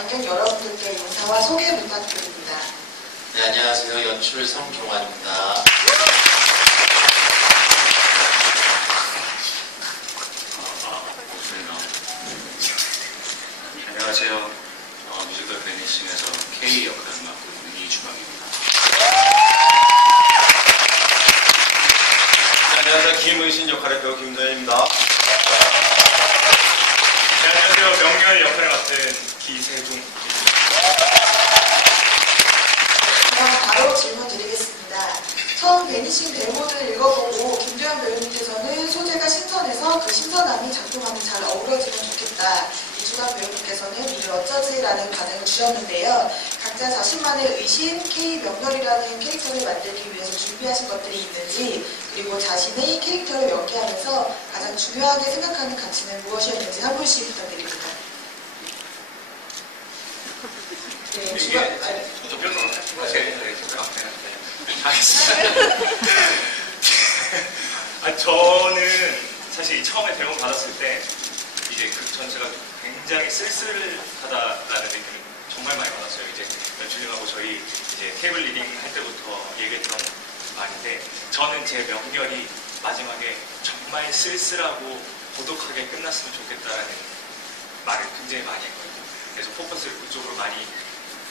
관객 여러분들께 인사와 소개 부탁드립니다. 네, 안녕하세요. 연출 성종환입니다. 안녕하세요. 뮤지컬 베니싱에서 K 역할을 맡고 있는 이주광입니다. 안녕하세요. 김의신 역할의 배우 김도현입니다. 네, 안녕하세요. 명렬 역할을 맡은 기세중. 그럼 바로 질문 드리겠습니다. 처음 베니싱 대본을 읽어보고 김도현 배우님께서는 소재가 신선해서 그 신선함이 작품하고 잘 어우러지면 좋겠다. 이주광 배우님께서는 이를 어쩌지라는 반응을 주셨는데요. 각자 자신만의 의신, K 명렬이라는 캐릭터를 만들기 위해서 준비하신 것들이 있는지, 그리고 자신의 캐릭터를 연기하면서 가장 중요하게 생각하는 가치는 무엇이었는지 한 분씩 부탁드립니다. 네, 주광. 저는 사실 처음에 대본 받았을 때 이제 그 전체가 굉장히 쓸쓸하다라는 느낌을 정말 많이 받았어요. 이제 연출님하고 저희 이제 테이블 리딩 할 때부터 얘기했던 말인데, 저는 제 명렬이 마지막에 정말 쓸쓸하고 고독하게 끝났으면 좋겠다라는 말을 굉장히 많이 했거든요. 그래서 포커스를 그쪽으로 많이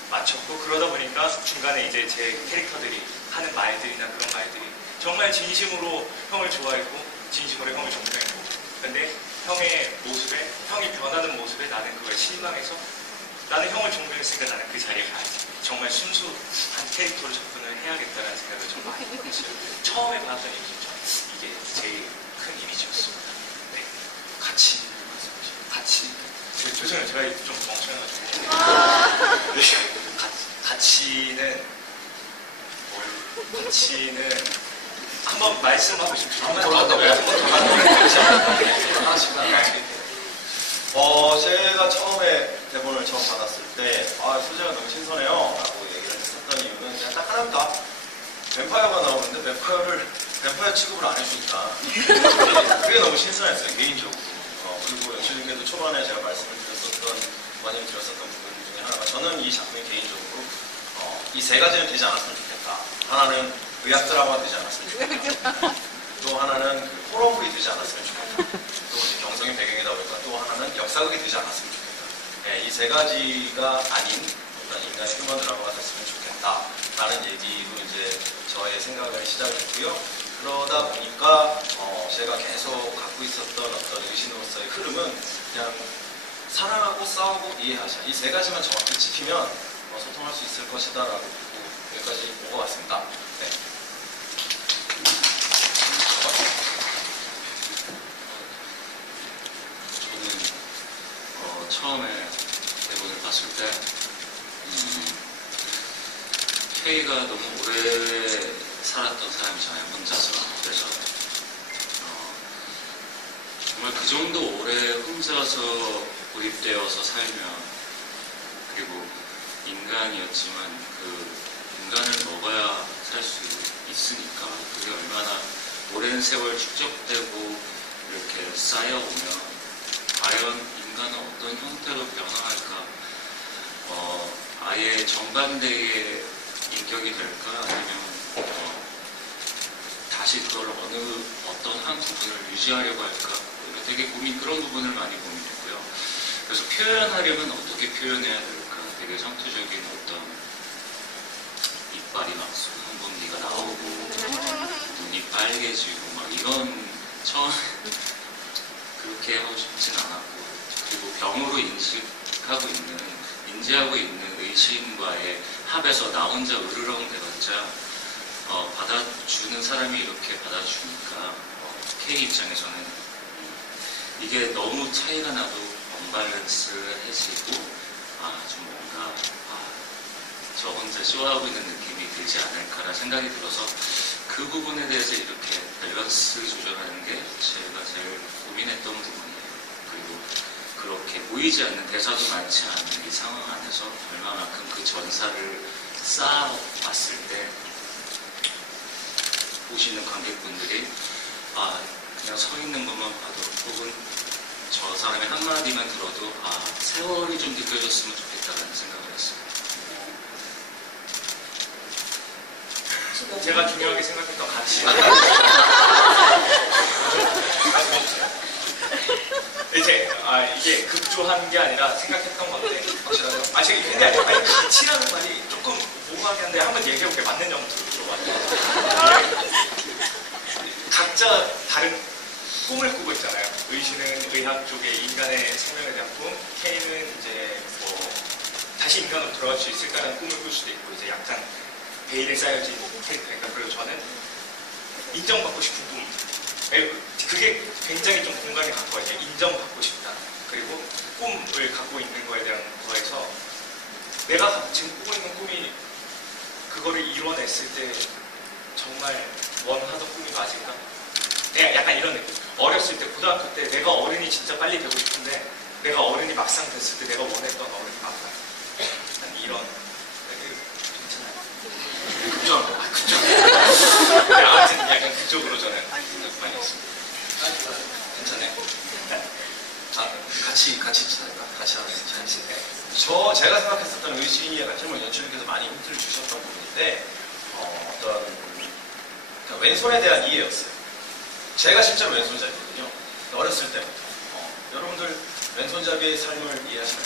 맞췄고, 그러다 보니까 중간에 이제 제 캐릭터들이 하는 말들이나 그런 말들이 정말 진심으로 형을 좋아했고 진심으로 형을 존경했고, 근데 형의 모습에, 형이 변하는 모습에 나는 그걸 실망해서 나는 형을 존경했으니까 나는 그 자리에 가야지, 정말 순수한 캐릭터로 접근을 해야겠다는 생각을 좀 많이 했어요. 처음에 받았던 이미지죠. 이게 제일 큰 이미지였습니다. 네, 같이 죄송해요. 제가 좀 멍청해가지고. 가치는 한번 말씀하고 싶죠. 제가 처음에 대본을 처음 받았을 때 소재가 너무 신선해요 라고 얘기를 했었던 이유는 그냥 딱 하나입니다. 뱀파이어가 나오는데 뱀파이어 취급을 안 해주니까 그게 너무 신선했어요, 개인적으로. 그리고 연출님께도 초반에 제가 말씀을 드렸었던 부분 중에 하나가, 저는 이 작품이 개인적으로 이 세 가지는 되지 않았으면 좋겠다. 하나는 의학 드라마가 되지 않았으면 좋겠다. 또 하나는 호러물이 되지 않았으면 좋겠다. 또 이제 경성의 배경이다 보니까 또 하나는 역사극이 되지 않았으면 좋겠다. 네, 이 세 가지가 아닌 어떤 인간의 휴먼 드라마가 됐으면 좋겠다 라는 얘기로 이제 저의 생각을 시작했고요. 그러다 보니까 제가 계속 갖고 있었던 어떤 의신으로서의 흐름은 그냥 사랑하고 싸우고 이해하자, 이 세 가지만 정확히 지키면 소통할 수 있을 것이다 라고 보고 여기까지 온 것 같습니다. 네. 저는 처음에 대본을 봤을 때 K가 너무 오래 살았던 사람이잖아요, 혼자서. 그래서 정말 그 정도 오래 혼자서 고립되어서 살면, 그리고 인간이었지만 그 인간을 먹어야 살 수 있으니까 그게 얼마나 오랜 세월 축적되고 이렇게 쌓여오면 과연 인간은 어떤 형태로 변화할까? 아예 정반대의 인격이 될까? 아니면 다시 그걸 어떤 한 부분을 유지하려고 할까? 되게 그런 부분을 많이 고민했고요. 그래서 표현하려면 어떻게 표현해야 될까? 되게 상투적인 어떤 이빨이 막 한번니가 나오고 눈이 빨개지고 막 이런, 처음 그렇게 하고 싶진 않았고, 그리고 병으로 인지하고 있는 의식과의 합에서 나 혼자 으르렁 대봤자 받아주는 사람이 이렇게 받아주니까 K 입장에서는 이게 너무 차이가 나도 언밸런스해지고 좀 뭔가 저 혼자 쇼하고 있는 느낌이 들지 않을까라는 생각이 들어서, 그 부분에 대해서 이렇게 밸런스 조절하는 게 제가 제일 고민했던 부분이에요. 그리고 그렇게 보이지 않는, 대사도 많지 않은 이 상황 안에서 얼마만큼 그 전사를 쌓아왔을 때 보시는 관객분들이 그냥 서 있는 것만 봐도, 혹은 저 사람의 한마디만 들어도 아, 세월이 좀 느껴졌으면 좋겠다라는 생각을 했어요. 제가 중요하게 생각했던 가치. 이게 급조한 게 아니라 생각했던 건데 확실하죠? 제가 근데 가치라는 말이 조금 모호하게 한데 한번 얘기해볼게요. 맞는 점부터 들어봐요. 각자 다른 꿈을 꾸고 있잖아요. 의시는 의학 쪽에 인간의 생명에 대한 꿈, K는 이제 뭐 다시 인간으로 돌아갈 수 있을까라는 꿈을 꿀 수도 있고 이제 약간 베일에 쌓여진 캐릭터니까. 그리고 저는 인정받고 싶은 꿈. 그게 굉장히 좀 공감이 갔거든요. 인정받고 싶다. 그리고 꿈을 갖고 있는 거에 대한 거에서 내가 지금 꾸고 있는 꿈이 그거를 이뤄냈을 때 정말 원하던 꿈이 맞을까? 약간 이런 느낌. 어렸을 때, 고등학교 때 내가 어른이 진짜 빨리 되고 싶은데 내가 어른이 막상 됐을 때 내가 원했던 어른이 맞나? 난 이런. 괜찮아요? 그쪽. 그쪽. 아무튼 약간 그쪽으로 저는 많이 했습니다. 괜찮네. 같이 치달까? 같이 하는 제가 생각했었던 의신이의 가치는 연출님께서 많히 힌트를 주셨던 부분인데 그러니까 왼손에 대한 이해였어요. 제가 실제로 왼손잡이거든요. 어렸을 때부터. 여러분들 왼손잡이의 삶을 이해하시나요?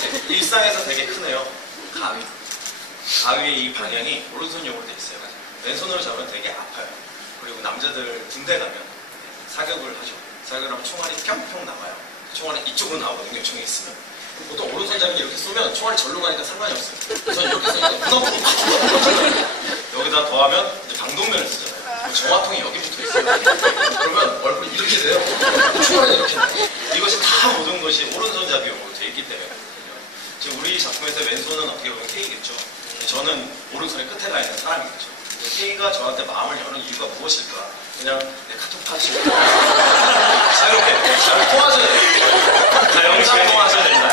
네, 일상에서 되게 크네요. 가위의 이 방향이 오른손용으로 돼 있어요. 왼손으로 잡으면 되게 아파요. 그리고 남자들 군대 가면 사격을 하죠. 사격을 하면 총알이 평평 나와요. 총알이 이쪽으로 나오거든요. 총이 있으면. 보통 오른손잡이 이렇게 쏘면 총알이 절로 가니까 상관이 없어요. 우선 이렇게 쏘니까 눈 아프고 여기다 더하면 이제 방독면을 쓰잖아요. 정화통이 여기 붙어 있어요. 그러면 얼굴이 이렇게 돼요. 총알이 이렇게 나요. 이것이 다 모든 것이 오른손잡이용으로 되어 있기 때문에. 지금 우리 작품에서 왼손은 어떻게 보면 K겠죠. 저는 오른손의 끝에 가 있는 사람이겠죠. K가 저한테 마음을 여는 이유가 무엇일까? 그냥 내 카톡 파츠 자유롭게 잘 통하셔야 돼요. 자유롭게 통하셔야 된다.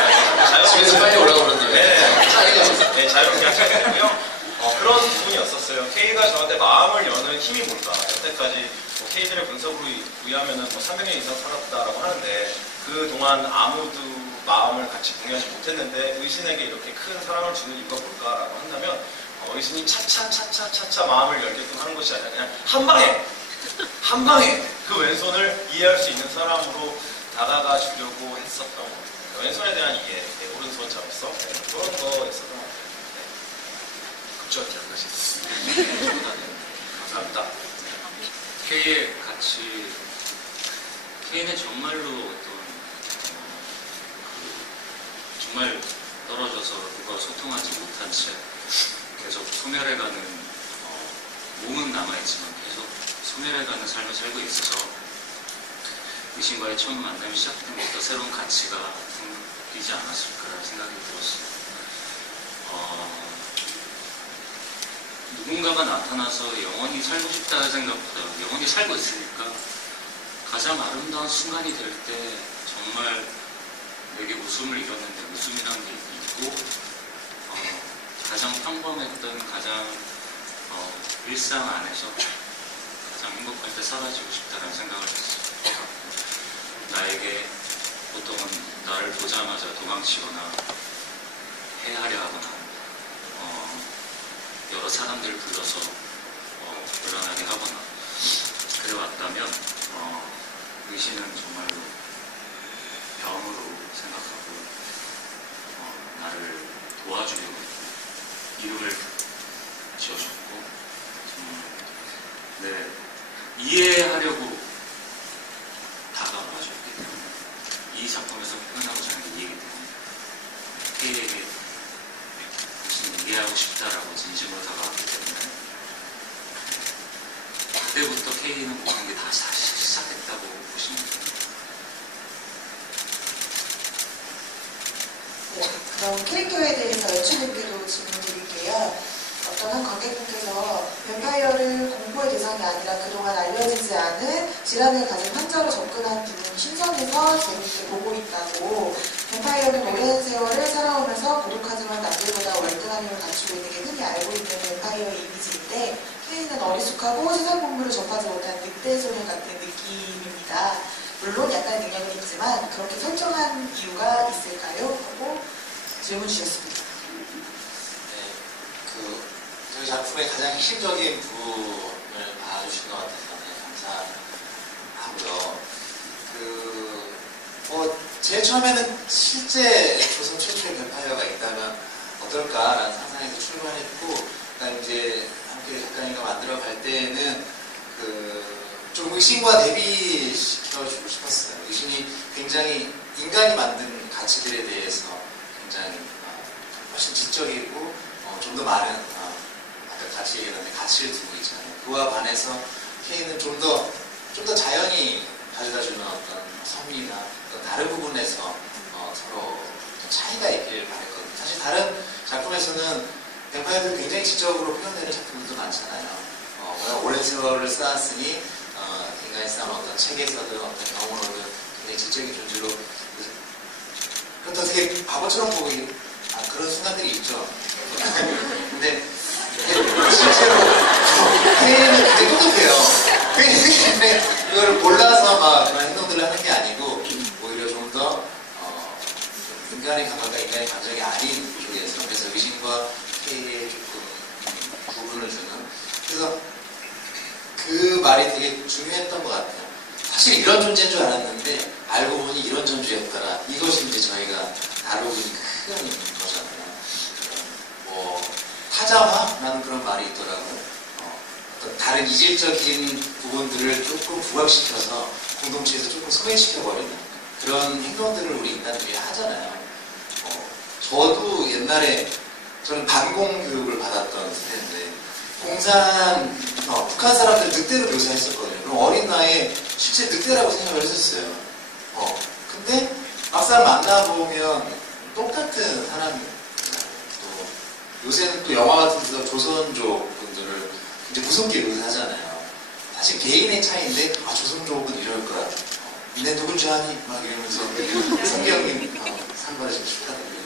집에서 빨리 오라고 그러는데. 네, 자유롭게 하셔야 되고요. 그런 부분이었었어요. K가 저한테 마음을 여는 힘이 뭘까? 여태까지 뭐 K들의 분석으로 의하면은 뭐 300년 이상 살았다라고 하는데 그동안 아무도 마음을 같이 공유하지 못했는데 의신에게 이렇게 큰 사랑을 주는 이유가 뭘까라고 한다면 의신이 차차 마음을 열게끔 하는 것이 아니라 그냥 한 방에 그 왼손을 이해할 수 있는 사람으로 다가가 주려고 했었던 것 같아요. 왼손에 대한 이해, 오른손 잡았어. 그런 거였었던 것 같아요. 그쪽 기억나시죠? 감사합니다. K의 가치, K는 정말로 어떤 정말 떨어져서 누가 소통하지 못한 채 계속 소멸해가는 몸은 남아있지만 계속 소멸해가는 삶을 살고 있어서 의신과의 처음 만남이 시작된 것부터 새로운 가치가 생기지 않았을까라는 생각이 들었어요. 누군가가 나타나서 영원히 살고 싶다는 생각보다 영원히 살고 있으니까 가장 아름다운 순간이 될 때 정말 내게 웃음을 잃었는데 웃음이라는 게 있고 가장 평범했던 가장 일상 안에서 가장 행복할 때 사라지고 싶다는 생각을 했어요. 나에게 보통은 나를 보자마자 도망치거나 해하려 하거나 여러 사람들을 불러서 곤란하게 하거나 그래왔다면 의신은 정말로 병으로 생각하고 나를 도와주려고 이름을 지어줬고 정말 이해하려고 다가와줬기 때문에 이 작품에서 표현하고자 하는 게 이해이기 때문에 K에게 당신을 이해하고 싶다라고 진심으로 다가왔기 때문에 그때부터 K는 모든 게 다 시작했다고 보시면 됩니다. 네, 그럼 캐릭터에 대해서 연출님께도 질문 드릴게요. 어떤 한 관객분께서 뱀파이어를 공포의 대상이 아니라 그동안 알려지지 않은 질환을 가진 환자로 접근한 부분이 신선해서 재밌게 보고 있다고. 뱀파이어는 오랜 세월을 살아오면서 고독하지만 남들보다 월등함을 갖추고 있는 게 흔히 알고 있는 뱀파이어의 이미지인데 K는 어리숙하고 세상 공부를 접하지 못한 늑대 소녀 같은 느낌입니다. 물론 약간의 능력은 있지만 그렇게 설정한 이유가 있을까요? 하고 질문 주셨습니다. 네, 저희 작품의 가장 핵심적인 부분을 봐주신 것 같아서 감사하고요. 제일 처음에는 실제 조선 최초의 뱀파이어가 있다면 어떨까라는 상상에서 출발했고, 그다음 이제 함께 작가님과 만들어 갈 때는 좀 의신과 대비시켜주고 싶었어요. 의신이 굉장히 인간이 만든 가치들에 대해서 굉장히 훨씬 지적이고 좀 더 많은 아까 가치 얘기했는데 가치를 두고 있잖아요. 그와 반해서 K는 좀 더 자연이 가져다주는 어떤 섭리나 어떤 다른 부분에서 서로 차이가 있길 바랬거든요. 사실 다른 작품에서는 뱀파이어들이 굉장히 지적으로 표현되는 작품들도 많잖아요. 오랜 세월을 쌓았으니 인간이 쌓은 어떤 책에서든 어떤 경험으로든 굉장히 지적인 존재로 그것도 되게 바보처럼 보이는 그런 순간들이 있죠. 근데 실제로 K는 되게 똑똑해요. 근데 이걸 몰라서 막 그런 행동들을 하는 게 아니고 오히려 좀 더 인간의 감각과 인간의 감정이 아닌 쪽에서, 그래서 의심과 K에 조금 구분을 주는, 그래서 그 말이 되게 중요했던 것 같아요. 사실 이런 존재인 줄 알았는데 알고 보니 이런 존재였더라. 이것이 이제 저희가 다루고 있는 큰 거잖아요. 타자화라는 그런 말이 있더라고요. 어떤 다른 이질적인 부분들을 조금 부각시켜서 공동체에서 조금 소외시켜버리는 그런 행동들을 우리 인간들이 하잖아요. 저도 옛날에 저는 반공교육을 받았던 세대인데 북한 사람들 늑대로 묘사했었거든요. 그럼 어린 나이에 실제 늑대라고 생각을 했었어요. 근데 막상 만나보면 똑같은 사람이에요. 또 요새는 또 영화 같은 데서 조선족 분들을 이제 무섭게 묘사하잖아요. 사실 개인의 차이인데 조선족은 이럴 거야. 내 누군지 아니? 막 이러면서 성경님 상 받으시면 축하드립니다.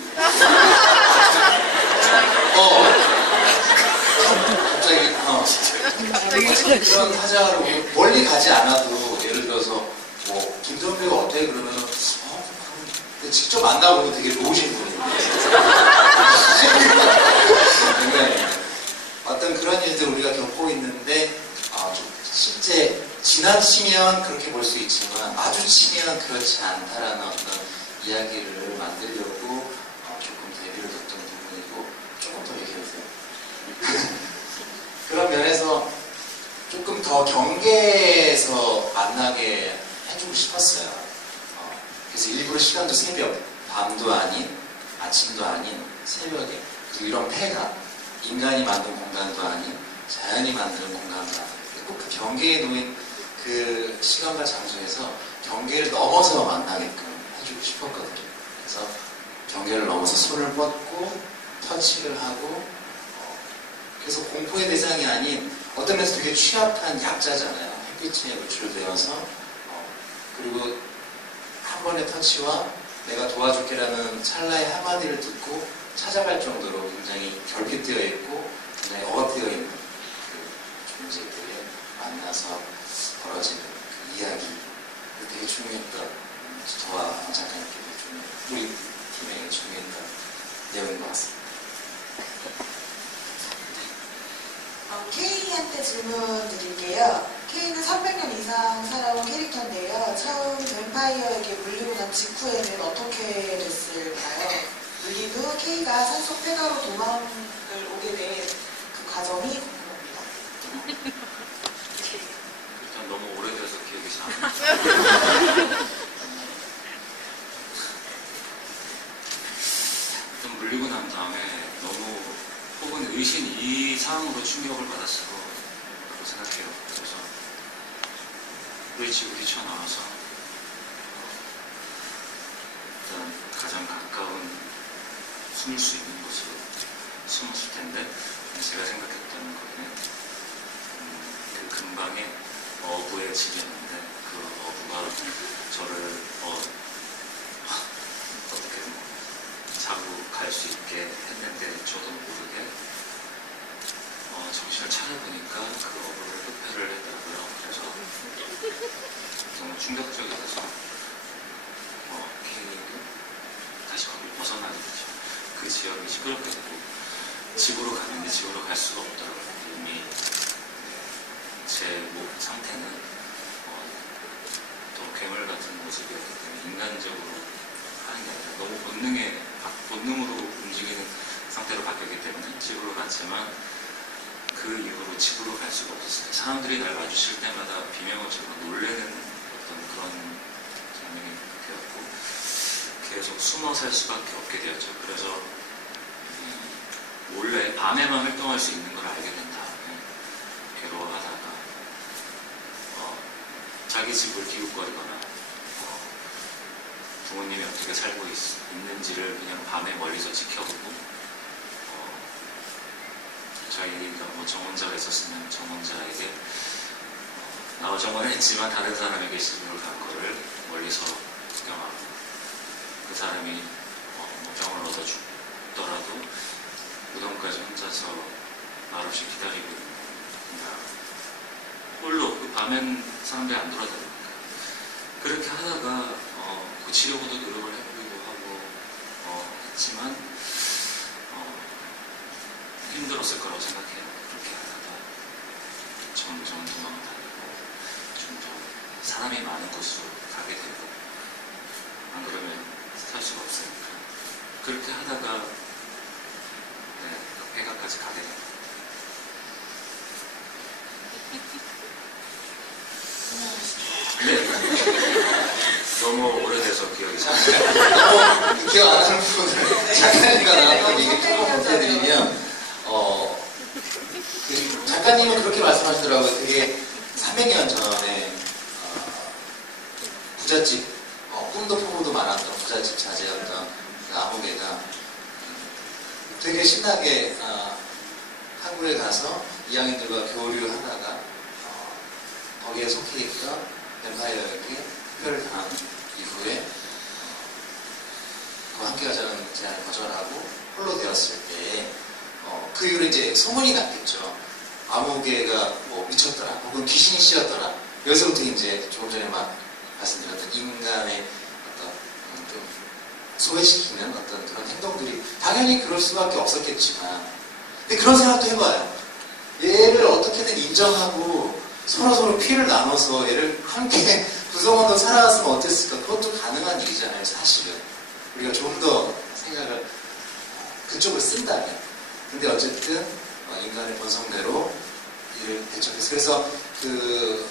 갑자기 그런 타자로 멀리 가지 않아도 예를 들어서 김도현 배우가 어때? 그러면은 그럼 직접 만나보면 되게 좋으신 분인데 어떤 그런 일들 우리가 겪고 있는데 좀 실제 지나치면 그렇게 볼 수 있지만 마주치면 그렇지 않다라는 어떤 이야기를 만들려고 조금 데뷔를 했던 부분이고, 조금 더 얘기해주세요. 그런 면에서 조금 더 경계에서 만나게 해주고 싶었어요. 그래서 일부러 시간도 새벽, 밤도 아닌, 아침도 아닌 새벽에, 그리고 이런 폐가 인간이 만든 공간도 아닌 자연이 만드는 공간도 아닌 꼭 그 경계에 놓인 그 시간과 장소에서 경계를 넘어서 만나게끔 해주고 싶었거든요. 그래서 경계를 넘어서 손을 뻗고 터치를 하고, 그래서 공포의 대상이 아닌 어떤 면에서 되게 취약한 약자잖아요. 햇빛에 노출되어서 그리고 한 번의 터치와 내가 도와줄게라는 찰나의 한마디를 듣고 찾아갈 정도로 굉장히 결핍되어 있고 굉장히 억압되어 있는 그 존재들에 만나서 벌어지는 그 이야기, 되게 중요했던, 저와 작가님께 우리 팀에게 중요했던 내용인 것 같습니다. K한테 질문 드릴게요. K는 300년 이상 살아온 캐릭터인데요. 처음 뱀파이어에게 물리고 난 직후에는 어떻게 됐을까요? 물린 후 K가 산속 폐가로 도망을 오게 된 그 과정이 궁금합니다. 일단 너무 오래돼서 기억이 잘 안 나요. 좀 물리고 난 다음에 너무 혹은 의신 이상으로 충격을 받았을 거라고 생각해요. 그래서 우리 집을 뛰쳐나와서 일단 가장 가까운 숨을 수 있는 곳으로 숨었을 텐데, 제가 생각했던 거는 그 근방에 어부의 집이었는데 그 어부가 저를 어떻게 자고 갈 수 있게 했는데 저도 모르게 정신을 차려보니까 그 어부를 흡혈을 했더라고요. 그래서 너무 충격적이어서 제 몸 상태는 또 괴물 같은 모습이었기 때문에 인간적으로 하는 게 아니라 너무 본능으로 움직이는 상태로 바뀌었기 때문에 집으로 갔지만 그 이후로 집으로 갈 수가 없었어요. 사람들이 날 마주칠 때마다 비명을치고 놀래는 어떤 그런 장면이 되었고 계속 숨어 살 수밖에 없게 되었죠. 그래서 원래 밤에만 활동할 수 있는 걸 알게 된 다음에 괴로워하다가 자기 집을 기웃거리거나 부모님이 어떻게 살고 있는지를 그냥 밤에 멀리서 지켜보고 자기가 뭐 정혼자가 있었으면 정혼자에게 나와 정혼했지만 다른 사람에게 시집을 간 거를 멀리서 구경하고 그 사람이 뭐 병을 얻어 죽더라도 무덤까지 혼자서 말없이 기다리고 그냥 홀로 그 밤엔 사람들이 안 돌아다니니까 그렇게 하다가 고치려고도 노력을 해보기도 하고 했지만 힘들었을 거라고 생각해요. 그렇게 하다가 점점 도망을 다니고 좀 더 사람이 많은 곳으로 가게 되고 안 그러면 살 수가 없으니까 그렇게 하다가 백악까지 가게 됩니다. 네. 너무 오래돼서 기억이 잘 안 나요. 기억 안 나는 부분을 작가님과 나왔던 얘기 조금 보태드리면 작가님은 그렇게 말씀하시더라고요. 되게 300년 전에 부잣집 꿈도 포부도 많았던 부잣집 자제였던 그 아무개가 되게 신나게 한국에 가서 이방인들과 교류하다가 거기에 속해 있던 뱀파이어에게 특별을 당한 이후에 그와 함께 가자는 제안을 거절하고 홀로 되었을 때 그 이후로 이제 소문이 났겠죠. 아무개가 뭐 미쳤더라 혹은 귀신이 씌었더라. 여기서부터 이제 조금 전에 막 말씀드렸던 인간의 어떤 좀 소외시키는 어떤 그런 행동들이 당연히 그럴 수밖에 없었겠지만 근데 그런 생각도 해봐요. 얘를 어떻게든 인정하고 서로 피를 나눠서 얘를 함께 구성원으로 살아갔으면 어땠을까. 그것도 가능한 일이잖아요. 사실은 우리가 좀 더 생각을 그쪽을 쓴다면. 근데 어쨌든 인간의 본성대로 이를 대처했어요. 그래서 그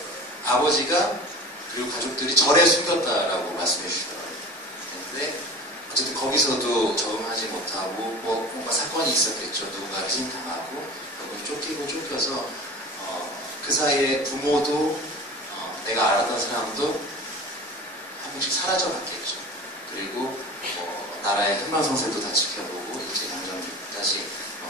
아버지가 그리고 가족들이 절에 숨겼다라고 말씀해 주시더라고요. 근데 어쨌든 거기서도 적응하지 못하고 뭔가 사건이 있었겠죠. 누군가 배신당하고 결국은 쫓겨서 그 사이에 부모도 내가 알았던 사람도 한 명씩 사라져갔겠죠. 그리고 나라의 흥망성쇠도 다 지켜보고 이제 점점 다시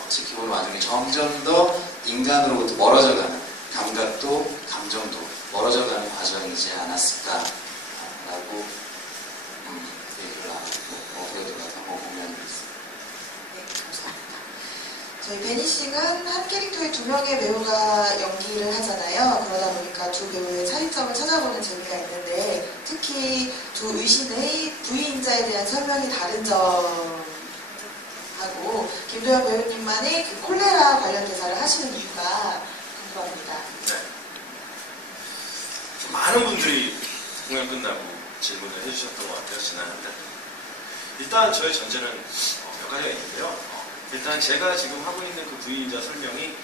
지켜보는 와중에 점점 더 인간으로부터 멀어져가는 감각도 감정도 멀어져가는 과정이지 않았을까라고 얘기를 나누고 배우들과 한번 공유하고 있습니다. 네, 감사합니다. 저희 베니싱은 한 캐릭터에 2명의 배우가 연기를 하잖아요. 그러다 보니까 두 배우의 차이점을 찾아보는 재미가 있는데 특히 두 의신의 부인자에 대한 설명이 다른 점하고 김도현 배우님만의 그 콜레라 관련 대사를 하시는 이유가 궁금합니다. 네. 많은 분들이 공연 끝나고 질문을 해주셨던 것 같아요. 지나는데 일단 저의 전제는 몇 가지가 있는데요. 일단 제가 지금 하고 있는 그 부인자 설명이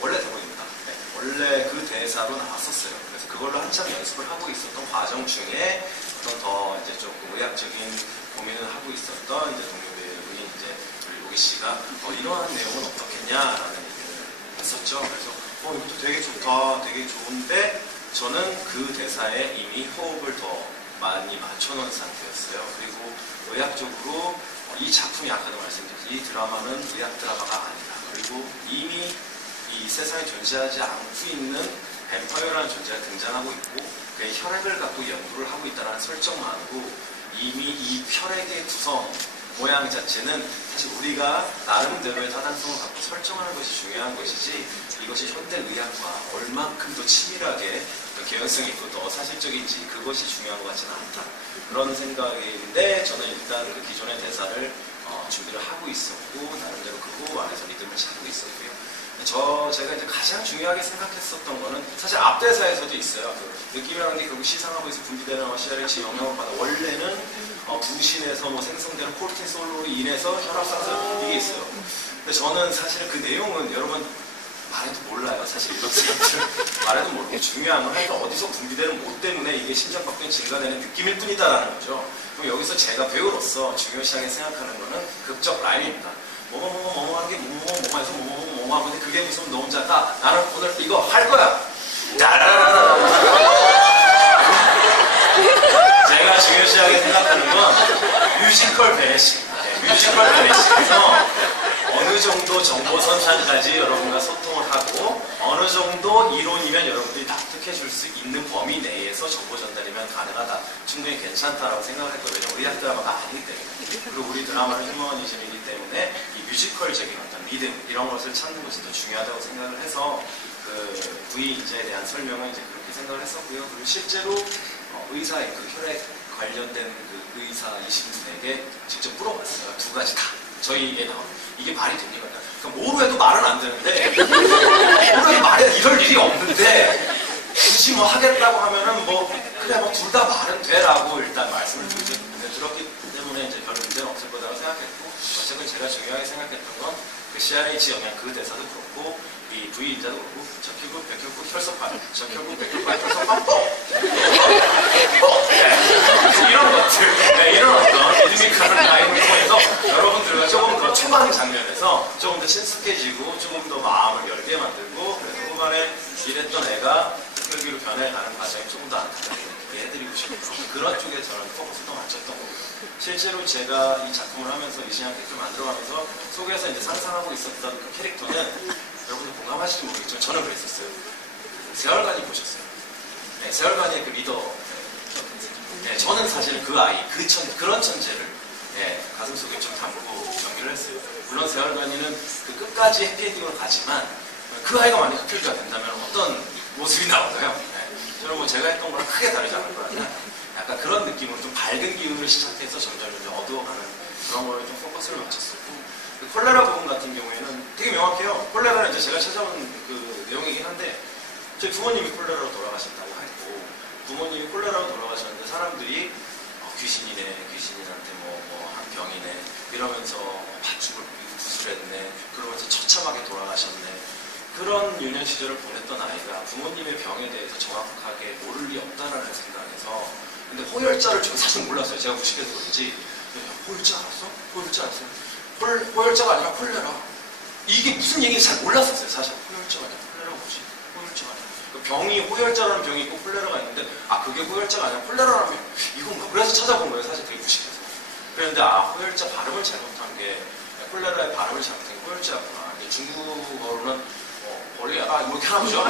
원래 대본입니다. 네, 원래 그 대사로 나왔었어요. 그래서 그걸로 한참 연습을 하고 있었던 과정 중에 어떤 더 이제 조금 의학적인 고민을 하고 있었던 이제 동료 배우인 이제 우리 로기 씨가 이러한 내용은 어떻겠냐라는 얘기를 했었죠. 그래서 이것도 되게 좋다, 되게 좋은데 저는 그 대사에 이미 호흡을 더 많이 맞춰놓은 상태였어요. 그리고 의학적으로 이 작품이 아까도 말씀드렸듯이 이 드라마는 의학 드라마가 아니다. 그리고 이미 이 세상에 존재하지 않고 있는 뱀파이어라는 존재가 등장하고 있고 그의 혈액을 갖고 연구를 하고 있다는 설정만으로 이미 이 혈액의 구성 모양 자체는 사실 우리가 나름대로의 타당성을 갖고 설정하는 것이 중요한 것이지 이것이 현대의학과 얼만큼 더 치밀하게 더 개연성이 있고 더 사실적인지 그것이 중요한 것 같지는 않다. 그런 생각인데 저는 일단 그 기존의 대사를 준비를 하고 있었고 나름대로 그 호흡 안에서 리듬을 찾고 있었고요. 제가 이제 가장 중요하게 생각했었던 거는 사실 앞대사에서도 있어요. 그 느낌이라는 게 결국 시상하고 있어 분비되는 CRH 영향을 받아 원래는 부신에서 뭐 생성되는 코르티솔로 인해서 혈압 상승 이게 있어요. 근데 저는 사실 그 내용은 여러분 말해도 몰라요. 사실 이런 사람들은 말해도 모르고 중요한 건 하여튼 어디서 분비되는 뭐 때문에 이게 심장박동이 증가되는 느낌일 뿐이다라는 거죠. 그럼 여기서 제가 배우로서 중요시하게 생각하는 거는 극적 라인입니다. 뭐뭐 하는 게 뭐뭐 해서 뭐뭐 하는데 그게 무슨 너무 작다. 나는 오늘 이거 할 거야. 제가 중요시하게 생각하는 건 뮤지컬 베네시. 뮤지컬 베네시에서 어느 정도 정보 선상까지 여러분과 소통을 하고 어느 정도 이론이면 여러분들이 납득해 줄 수 있는 범위 내에서 정보 전달이면 가능하다. 충분히 괜찮다라고 생각을 했거든요. 우리 학 드라마가 아니기 때문에. 그리고 우리 드라마는 휴머니즘이기 때문에 이 뮤지컬적인 어떤 리듬 이런 것을 찾는 것이 더 중요하다고 생각을 해서 그 부의인자에 대한 설명을 이제 그렇게 생각을 했었고요. 그리고 실제로 의사의 그 혈액 관련된 그 의사이신 분에게 직접 물어봤어요. 두 가지 다. 저희에 나오는 이게 말이 됩니까? 그러니까 뭐로 해도 말은 안 되는데 뭐로 해도 말이 이럴 일이 없는데 굳이 뭐 하겠다고 하면은 뭐 그래 뭐 둘 다 말은 되라고 일단 말씀을 들었기 때문에 이제 별로 문제는 없을 거라고 생각했고 어쨌든 제가 중요하게 생각했던 건 그 CRH 영향 그 대사도 그렇고 이 V인자도 그렇고 적혈구, 백혈구, 혈소판 적혈구, 백혈구, 혈소판 이런 것들 이런 어떤 리드미컬한 라인을 통해서 여러분들과 조금 더 초반 장면에서 조금 더 친숙해지고 조금 더 마음을 열게 만들고 그래서 후반에 이랬던 애가 혈기로 변해가는 과정이 조금 더 안타깝게 해드리고 싶은 그런 쪽에 저는 포커스도 맞췄던 거고요. 실제로 제가 이 작품을 하면서 이신양 캐릭터 만들어가면서 속에서 이제 상상하고 있었던 그 캐릭터는 여러분들 공감하실지 모르겠지만 저는 그랬었어요. 세월간이 보셨어요. 네, 세월간의 그 리더. 네, 저는 사실 그 아이, 그런 천재를 가슴속에 좀 담고 연기를 했어요. 물론 세월간이는 그 끝까지 해피엔딩으로 가지만 그 아이가 만약 흡혈가 된다면 어떤 모습이 나올까요? 네, 저는 뭐 제가 했던 거랑 크게 다르지 않을 거라면 약간 그런 느낌으로 좀 밝은 기운을 시작해서 점점 어두워가는 그런 거를 좀 포커스를 맞췄었고 그 콜레라 부분 같은 경우에는 되게 명확해요. 콜레라는 이제 제가 찾아온 그 내용이긴 한데 저희 부모님이 콜레라로 돌아가셨다고 했고 부모님이 콜레라로 돌아가셨는데 사람들이 귀신이네, 귀신이한테 한 병이네 이러면서 팥죽을 구슬했네 그러면서 처참하게 돌아가셨네 그런 유년 시절을 보냈던 아이가 부모님의 병에 대해서 정확하게 모를 리 없다라는 생각에서 근데 호열자를 저 사실 몰랐어요. 제가 무식해서 그런지 호열자 알았어? 호열자 알았어? 호열자가 아니라 콜레라 이게 무슨 얘기인지 잘 몰랐었어요. 사실 호열자가 아니라 콜레라가 뭐지? 호열자가 아니라 그 병이 호열자라는 병이 있고 콜레라가 있는데 그게 호열자가 아니라 콜레라라는 병 이건가? 그래서 찾아본 거예요. 사실 되게 무식해서 그런데 호열자 발음을 잘못한 게 콜레라의 발음을 잘못한 게 호열자구나. 중국어로는 머리가 이렇게 하나 보죠.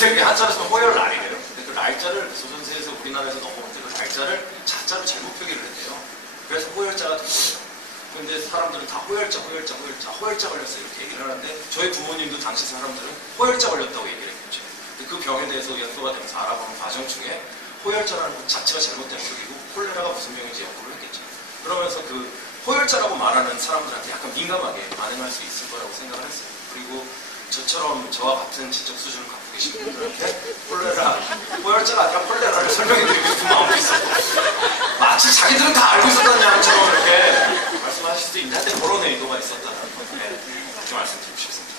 근데 한자에서 호열날이래요. 근데 그 날짜를 조선시대에서 우리나라에서 넘어오는데 그 날짜를 자자로 잘못 표기를 했대요. 그래서 호열자가 된 거예요. 근데 사람들은 다 호열자 걸렸어요 이렇게 얘기를 하는데 저희 부모님도 당시 사람들은 호열자 걸렸다고 얘기를 했겠죠. 근데 그 병에 대해서 연구가 되면서 알아보는 과정 중에 호열자라는 것 자체가 잘못된 소리고 콜레라가 무슨 병인지 연구를 했겠죠. 그러면서 그 호열자라고 말하는 사람들한테 약간 민감하게 반응할 수 있을 거라고 생각을 했어요. 그리고 저처럼 저와 같은 지적 수준을 갖고 계신 분들한테 호열자가 아니라 콜레라를 설명해드리고 싶은 마음이 있었고 마치 자기들은 다 알고 있었다는 양처럼 이렇게 말씀하실 수도 있는데 그런 의도가 있었다는 건데 그렇게 말씀드리고 싶습니다.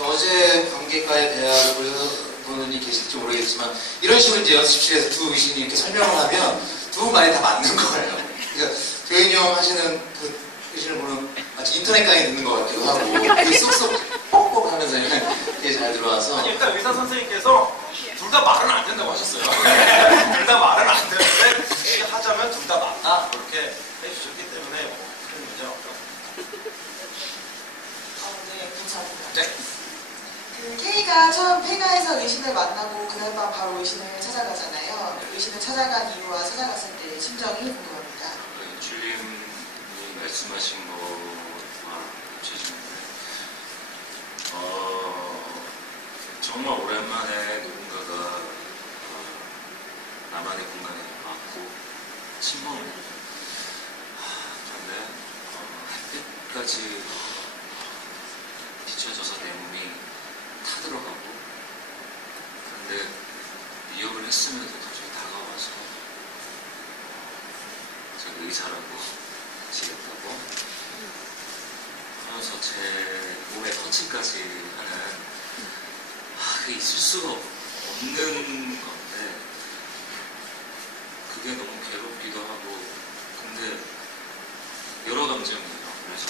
어제 관객과의 대화를 보신 분이 계실지 모르겠지만 이런 식으로 이제 연습실에서 두 의신이 이렇게 설명을 하면 두 말이 다 맞는 거예요. 그러니까 도현이 형 하시는 그 의신을 보면 마치 인터넷 강의 듣는 것 같기도 하고 쏙쏙 뻑뻑 하면서 이게 잘 들어와서 아니, 일단 의사 선생님께서 둘 다 말은 안 된다고 하셨어요. 둘 다 말은 안 되는데 이렇게 하자면 둘 다 맞다 그렇게 해주셨기 때문에 큰 문제는 없죠. 네, 감사합니다. 네. 그 K가 처음 폐가에서 의신을 만나고 그날 밤 바로 의신을 찾아가잖아요. 의신을 찾아간 이유와 찾아갔을 때의 심정이 궁금합니다. 주임이 말씀하신 거와 최준인데 정말 오랜만에 누군가가 나만의 공간에 왔고 침범을 그런데 햇빛까지 비춰져서 내 몸이 했음에도 도저히 다가와서 제가 의사라고 지겠다고 하면서 제 몸에 터치까지 하는 그게 있을 수가 없는 건데 그게 너무 괴롭기도 하고 근데 여러 감정이에요. 그래서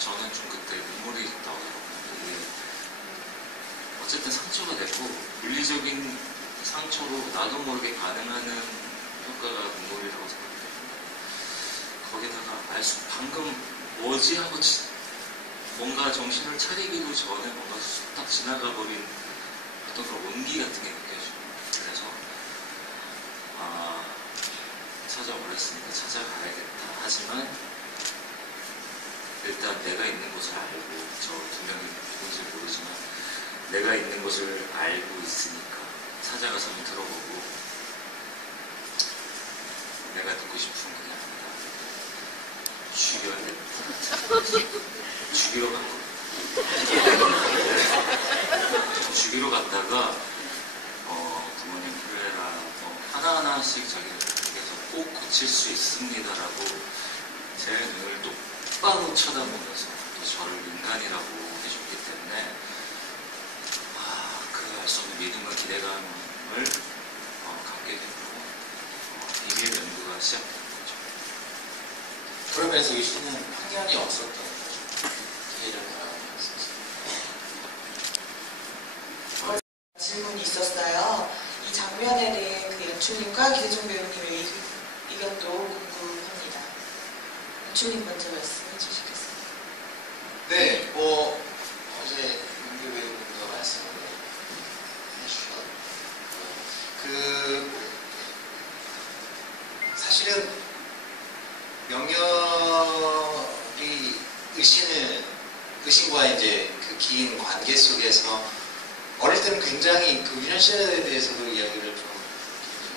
저는 좀 그때 눈물이 나오더라고요. 이게 어쨌든 상처가 됐고 물리적인 상처로 나도 모르게 반응하는 효과가 눈물이라고 생각해요. 거기다가 방금 뭐지 하고 뭔가 정신을 차리기도 전에 뭔가 딱 지나가 버린 어떤 그런 온기 같은 게 느껴져요. 그래서 찾아버렸으니까 찾아가야겠다. 하지만 일단 내가 있는 곳을 알고 저 두 명이 누군지 모르지만 내가 있는 곳을 알고 있으니까 찾아가서 한번 들어보고 내가 듣고 싶은 그냥 죽여야겠다. 죽이러 간 거예요. 죽이러 갔다가 부모님 그래라 하나하나씩 자기에게서 꼭 고칠 수 있습니다라고 제 눈을 똑바로 쳐다보면서 또 저를 인간이라고 해줬기 때문에 그 알 수 없는 믿음과 기대감을 갖게 되고 비밀 연구가 시작된 거죠. 그러면서 의신은 확연히 없었던 거죠. 기회를 바라보면서. 질문이 있었어요. 이 장면에 대해 그 연출님과 기대중 배우님의 의견도 궁금합니다. 연출님 먼저 말씀해 주시겠어요? 네, 어제 윤규 배우님도 말씀을 해주셨고, 사실은 명렬이 의신과 이제 그 긴 관계 속에서 어릴 때는 굉장히 그 유년 시절에 대해서도 이야기를 좀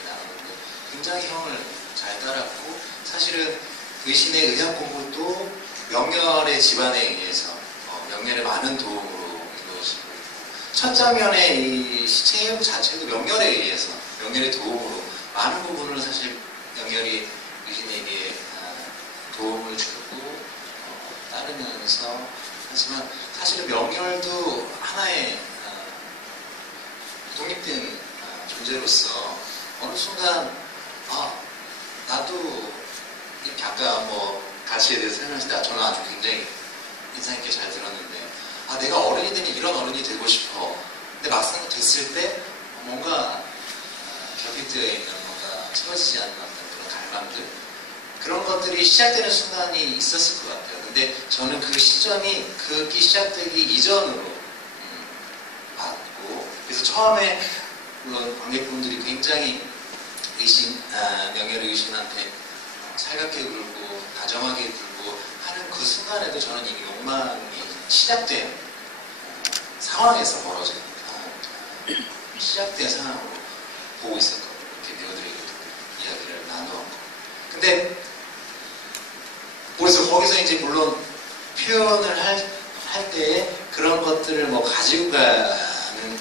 나누는데 굉장히 형을 잘 따랐고 사실은 의신의 의학 공부도 명렬의 집안에 의해서 명렬의 많은 도움으로 이루어지고 있고 첫 장면의 이 시체 자체도 명렬에 의해서 명렬의 도움으로 많은 부분을 사실 명렬이 의신에게 도움을 주고 따르면서 하지만 사실은 명렬도 하나의 독립된 존재로서 어느 순간 나도 이렇게 아까 가치에 대해서 설명했을 때 저는 아주 굉장히 인상 있게 잘 들었는데 내가 어른이 되면 이런 어른이 되고 싶어. 근데 막상 됐을 때 뭔가 결핍되어 있는 뭔가 채워지지 않는 어떤 그런 갈망들 그런 것들이 시작되는 순간이 있었을 것 같아요. 근데 저는 그 시점이 그게 시작되기 이전으로 봤고 그래서 처음에 물론 관객분들이 굉장히 명렬의 의신한테 살갑게 굴고 다정하게 굴고 하는 그 순간에도 저는 이미 욕망이 시작된 상황에서 벌어진 시작된 상황으로 보고 있었거든요. 이렇게 배우들에게 이야기를 나누었고 근데 그래서 거기서 이제 물론 표현을 할 때 그런 것들을 가지고 가는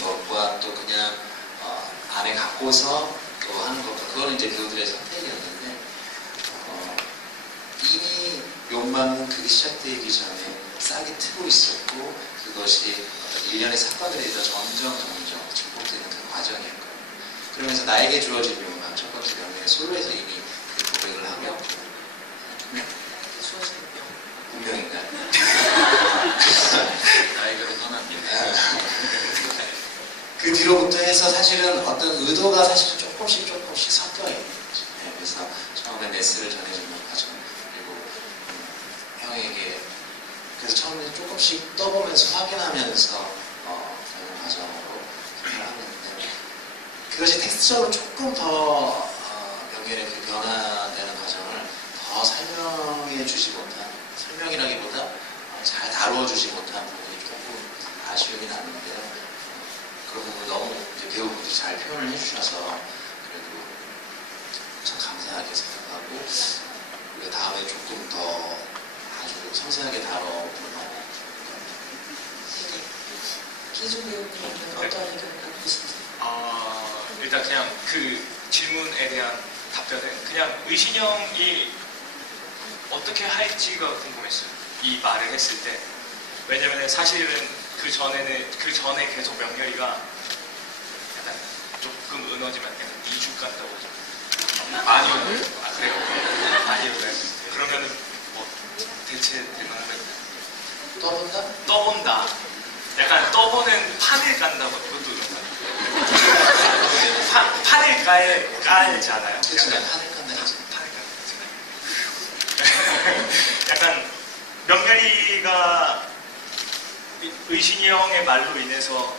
것과 또 그냥 안에 갖고서 또 하는 것과 그거는 이제 배우들의 선택이었는데 이미 욕망은 그게 시작되기 전에 싹이 트고 있었고 그것이 어떤 일련의 사건들에 의해서 점점 증폭되는 그 과정이었거든요. 그러면서 나에게 주어진 욕망 첫 번째 명령의 솔로에서 이미 그 고백을 하며 주어진 운명인가요? 나에게로 떠난 일. 그 뒤로부터 해서 사실은 어떤 의도가 사실 조금씩 섞여 있는 거죠. 그래서 처음에 메스를 전해주는 과정 그리고 형에게 그래서 처음에 조금씩 떠보면서 확인하면서 하는 과정으로 하는데 그것이 텍스트적으로 조금 더 명렬의 그 변화되는 과정을 더 설명해 주지 못한 설명이라기보다 잘 다루어 주지 못한 부분이 조금 아쉬움이 나는데요. 그 부분 너무 이제 배우분들이 잘 표현을 해주셔서 그래도 참 감사하게 생각하고 우리가 다음에 조금 더 아주 섬세하게 다뤄보는 기준 배우님은 어떤 의견을 갖고 계신지 일단 그냥 그 질문에 대한 답변은 그냥 의신이 형이 어떻게 할지가 궁금했어요. 이 말을 했을 때. 왜냐면 사실은 그 전에 계속 명렬이가 약간 조금 은어지만 약간 2주 간다고. 많이 오네. 아, 그래요? 많이 오네. 그러면은 뭐 대체 될 만한 거 있나요? 떠본다? 떠본다. 약간 떠보는 판을 깐다고 그것도 판을 깔잖아요. 그렇지, 약간 판을 깐다 했지. 판을 깐다. 약간 명렬이가 의신이 형의 말로 인해서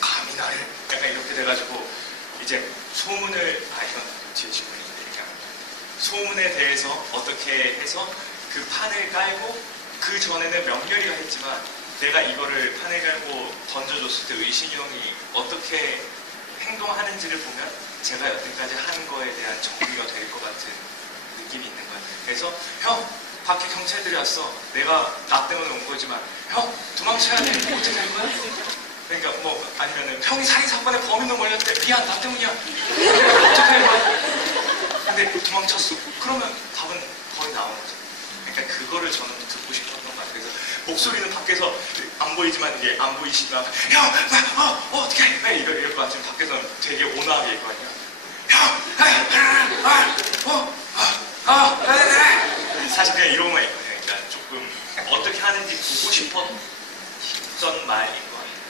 감히 나를 약간 이렇게 돼가지고 이제 소문을 이건 제 질문인데 그냥 소문에 대해서 어떻게 해서 그 판을 깔고 그 전에는 명렬이가 했지만 내가 이거를 판을 깔고 던져줬을 때 의신이 형이 어떻게 행동하는지를 보면 제가 여태까지 한 거에 대한 정리가 될 것 같은 느낌이 있는 거예요. 그래서 형 밖에 경찰들이 왔어. 내가 나 때문에 온 거지만 형 도망쳐야 돼. 어떻게 할 거야? 그러니까 뭐 아니면은 형이 살인 사건에 범인으로 몰렸대. 미안 나 때문이야. 어떻게 할 거야? 근데 도망쳤어. 그러면 답은 거의 나오는 거죠. 그러니까 그거를 저는 듣고 싶었던 것 같아요. 그래서 목소리는 밖에서 안 보이지만 이게 안 보이시면 형 어떻게 해? 왜 이럴 것 같으면 밖에서 되게 온화하게 할 거 아니야. 사실 그냥 이런만 있거든요. 그러니까 조금 어떻게 하는지 보고 싶었던 말인 거 아니에요.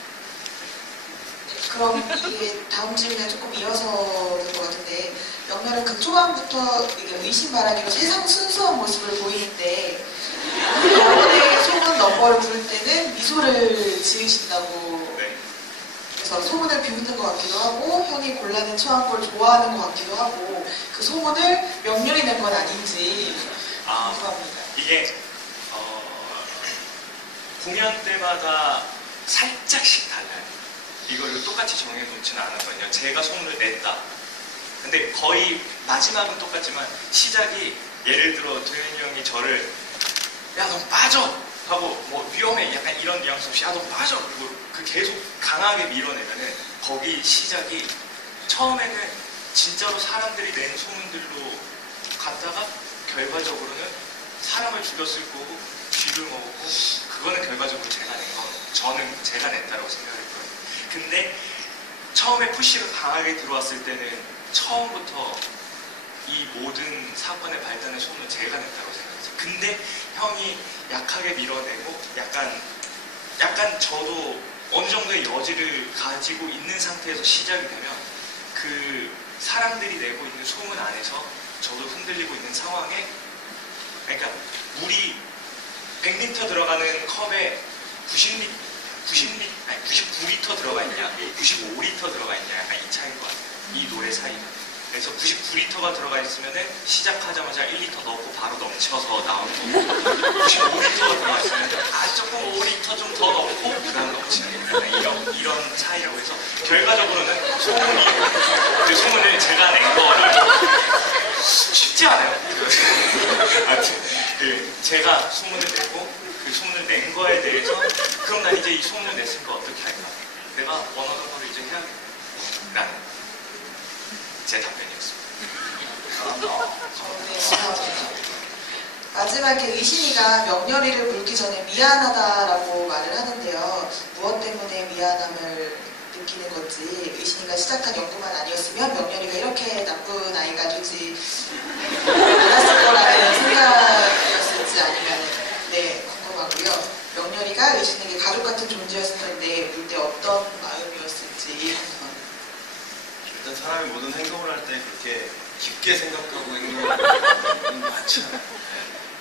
그럼 이게 다음 질문에 조금 이어서 될 것 같은데 명렬은 그 초반부터 이게 의심바라기로 세상 순수한 모습을 보이는데 여러분의 소문 넘버를 부를 때는 미소를 지으신다고 네. 그래서 소문을 비웃는 것 같기도 하고 형이 곤란에 처한 걸 좋아하는 것 같기도 하고 그 소문을 명렬이 낸 건 아닌지 궁금합니다. 이게 공연 때마다 살짝씩 달라요. 이걸 똑같이 정해놓지는 않았거든요. 제가 소문을 냈다. 근데 거의 마지막은 똑같지만 시작이 예를 들어 도현이 형이 저를 야 너 빠져 하고 뭐 위험해 약간 이런 뉘앙스 없이 야 너 빠져 그리고 그 계속 강하게 밀어내면은 거기 시작이 처음에는 진짜로 사람들이 낸 소문들로 갔다가 결과적으로는 사람을 죽였을 거고 쥐를 먹었고 그거는 결과적으로 제가 낸 거 저는 제가 냈다고 생각했거든요. 근데 처음에 푸시가 강하게 들어왔을 때는 처음부터 이 모든 사건의 발단의 소문은 제가 냈다고 생각했어요. 근데 형이 약하게 밀어내고 약간 저도 어느 정도의 여지를 가지고 있는 상태에서 시작이 되면 그 사람들이 내고 있는 소문 안에서 저도 흔들리고 있는 상황에 그러니까 물이 100리터 들어가는 컵에 99리터 들어가 있냐 95리터 들어가 있냐 약간 이 차이인 것 같아요. 이 노래 사이가. 그래서 99리터가 들어가 있으면은 시작하자마자 1리터 넣고 바로 넘쳐서 나오는 거고 95리터가 들어가 있으면 조금 5리터 좀 더 넣고 그 다음 넘치는 이런 차이라고 해서 결과적으로는 그 소문을 제가 낸 거를 쉽지 않아요. 하여튼 제가 소문을 내고 그 소문을 낸 거에 대해서 그럼 난 이제 이 소문을 냈으니까 어떻게 할까? 내가 원하던 거를 이제 해야겠네. 라는 제 답변이었습니다. 마지막에 의신이가 명렬이를 물기 전에 미안하다라고 말을 하는데요. 무엇 때문에 미안함을 느끼는 건지 의신이가 시작한 연구만 아니었으면 명렬이가 이렇게 나쁜 아이가 되지 않았을 거라는 생각이었을지 아니면 네 궁금하고요. 명렬이가 의신에게 가족 같은 존재였을 텐데 물 때 어떤 마음이었을지 궁금합니다. 일단 사람이 모든 행동을 할 때 그렇게 깊게 생각하고 행동하는 많지 않아요.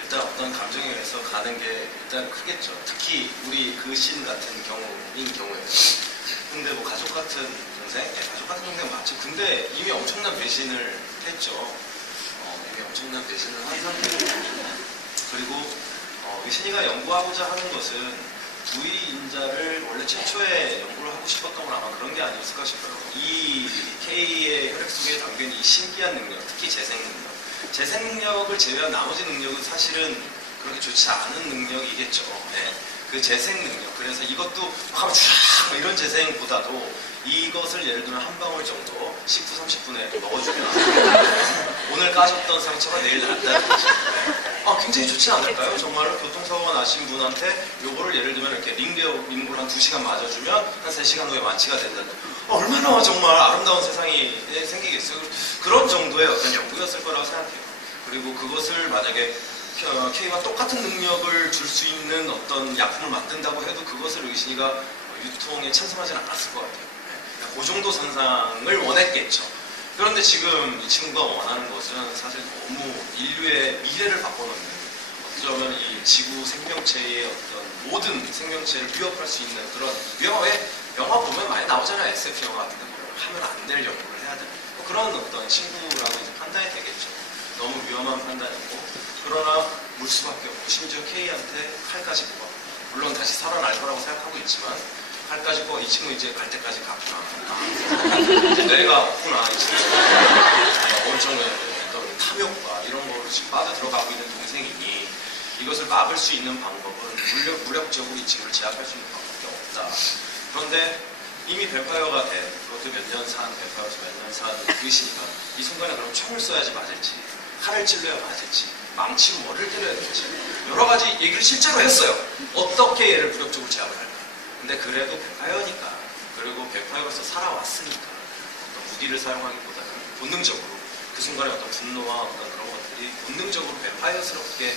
일단 어떤 감정에 의해서 가는 게 일단 크겠죠. 특히 우리 그 씬 같은 경우인 경우에는. 근데 뭐 가족 같은 동생? 네, 가족 같은 동생 맞죠. 근데 이미 엄청난 배신을 했죠. 이미 엄청난 배신을 한 상태고. 그리고 의신이가 연구하고자 하는 것은 부위인자를 원래 최초에 연구를 하고 싶었던 건 아마 그런 게 아니었을까 싶어요. 이 K의 혈액 속에 담긴 이 신기한 능력, 특히 재생 능력. 재생 능력을 제외한 나머지 능력은 사실은 그렇게 좋지 않은 능력이겠죠. 네. 그 재생 능력. 그래서 이것도 막 하면 쫙 이런 재생보다도 이것을 예를 들면 한 방울 정도 10분, 30분에 넣어주면 오늘 까셨던 상처가 내일 낫다는 거죠. 굉장히 좋지 않을까요? 정말로 교통사고가 나신 분한테 요거를 예를 들면 이렇게 링볼 한 2시간 맞아주면 한 3시간 후에 완치가 된다는 얼마나 정말 아름다운 세상이 생기겠어요. 그런 정도의 어떤 연구였을 거라고 생각해요. 그리고 그것을 만약에 K가 똑같은 능력을 줄 수 있는 어떤 약품을 만든다고 해도 그것을 의신이가 유통에 찬성하지는 않았을 것 같아요. 그 정도 선상을 원했겠죠. 그런데 지금 이 친구가 원하는 것은 사실 너무 인류의 미래를 바꿔놓는, 어쩌면 이 지구 생명체의 어떤 모든 생명체를 위협할 수 있는 그런 위험에 영화 보면 많이 나오잖아요. SF 영화 같은 데 보면 하면 안 될 연구를 해야 되는 그런 어떤 친구라고 이제 판단이 되겠죠. 너무 위험한 판단이고, 그러나 물 수밖에 없고, 심지어 K한테 칼까지 뽑아. 물론 다시 살아날 거라고 생각하고 있지만 칼까지 뽑아. 이 친구 이제 갈 때까지 갔구나. 이제 뇌가 없구나. 이 친구. 엄청난 어떤 탐욕과 이런 거로 지금 빠져들어가고 있는 동생이니 이것을 막을 수 있는 방법은 무력적으로 이 친구를 제압할 수 있는 방법밖에 없다. 그런데 이미 뱀파이어가 된, 그것도 몇 년 산 뱀파이어에서 몇 년 산 의신이가 이 순간에 그럼 총을 써야지 맞을지, 칼을 찔러야 맞을지, 망치로 머리를 때려야 될지, 여러 가지 얘기를 실제로 했어요. 어떻게 얘를 무력적으로 제압을 할까. 근데 그래도 뱀파이어니까, 그리고 뱀파이어에서 살아왔으니까 어떤 무기를 사용하기보다는 본능적으로 그 순간에 어떤 분노와 어떤 그런 것들이 본능적으로 뱀파이어스럽게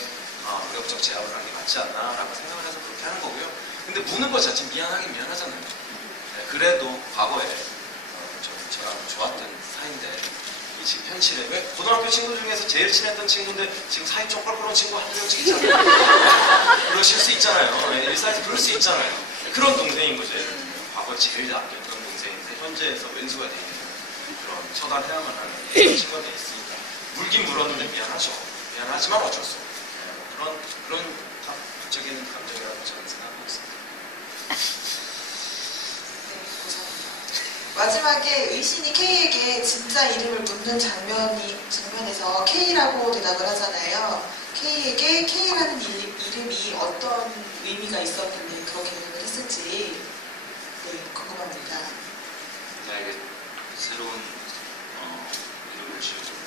무력적 제압을 하는 게 맞지 않나라고 생각을 해서 그렇게 하는 거고요. 근데 무는 것 자체 미안하긴 미안하잖아요. 네, 그래도 과거에 제가 좋았던 사이인데 이 지금 현실에 왜 고등학교 친구 중에서 제일 친했던 친구인데 지금 사이 좀 껄끄러운 친구 한두 명씩 있잖아요. 그러실 수 있잖아요. 네, 일상에서 그럴 수 있잖아요. 그런 동생인 거죠. 과거에 제일 아꼈던 동생인데 현재에서 왼수가 돼 있는 그런 처단해야만 하는 그런 친구가 돼 있으니까 물긴 물었는데 미안하죠. 미안하지만 어쩔 수 없고 그런 부적인 감정이라고 저는 생각하고 있습니다. 마지막에 의신이 K에게 진짜 이름을 묻는 장면에서 K라고 대답을 하잖아요. K에게 K라는 이름이 어떤 의미가 있었는지 그렇게 대답을 했을지 궁금합니다. 나에게 새로운 이름을 지어줬고,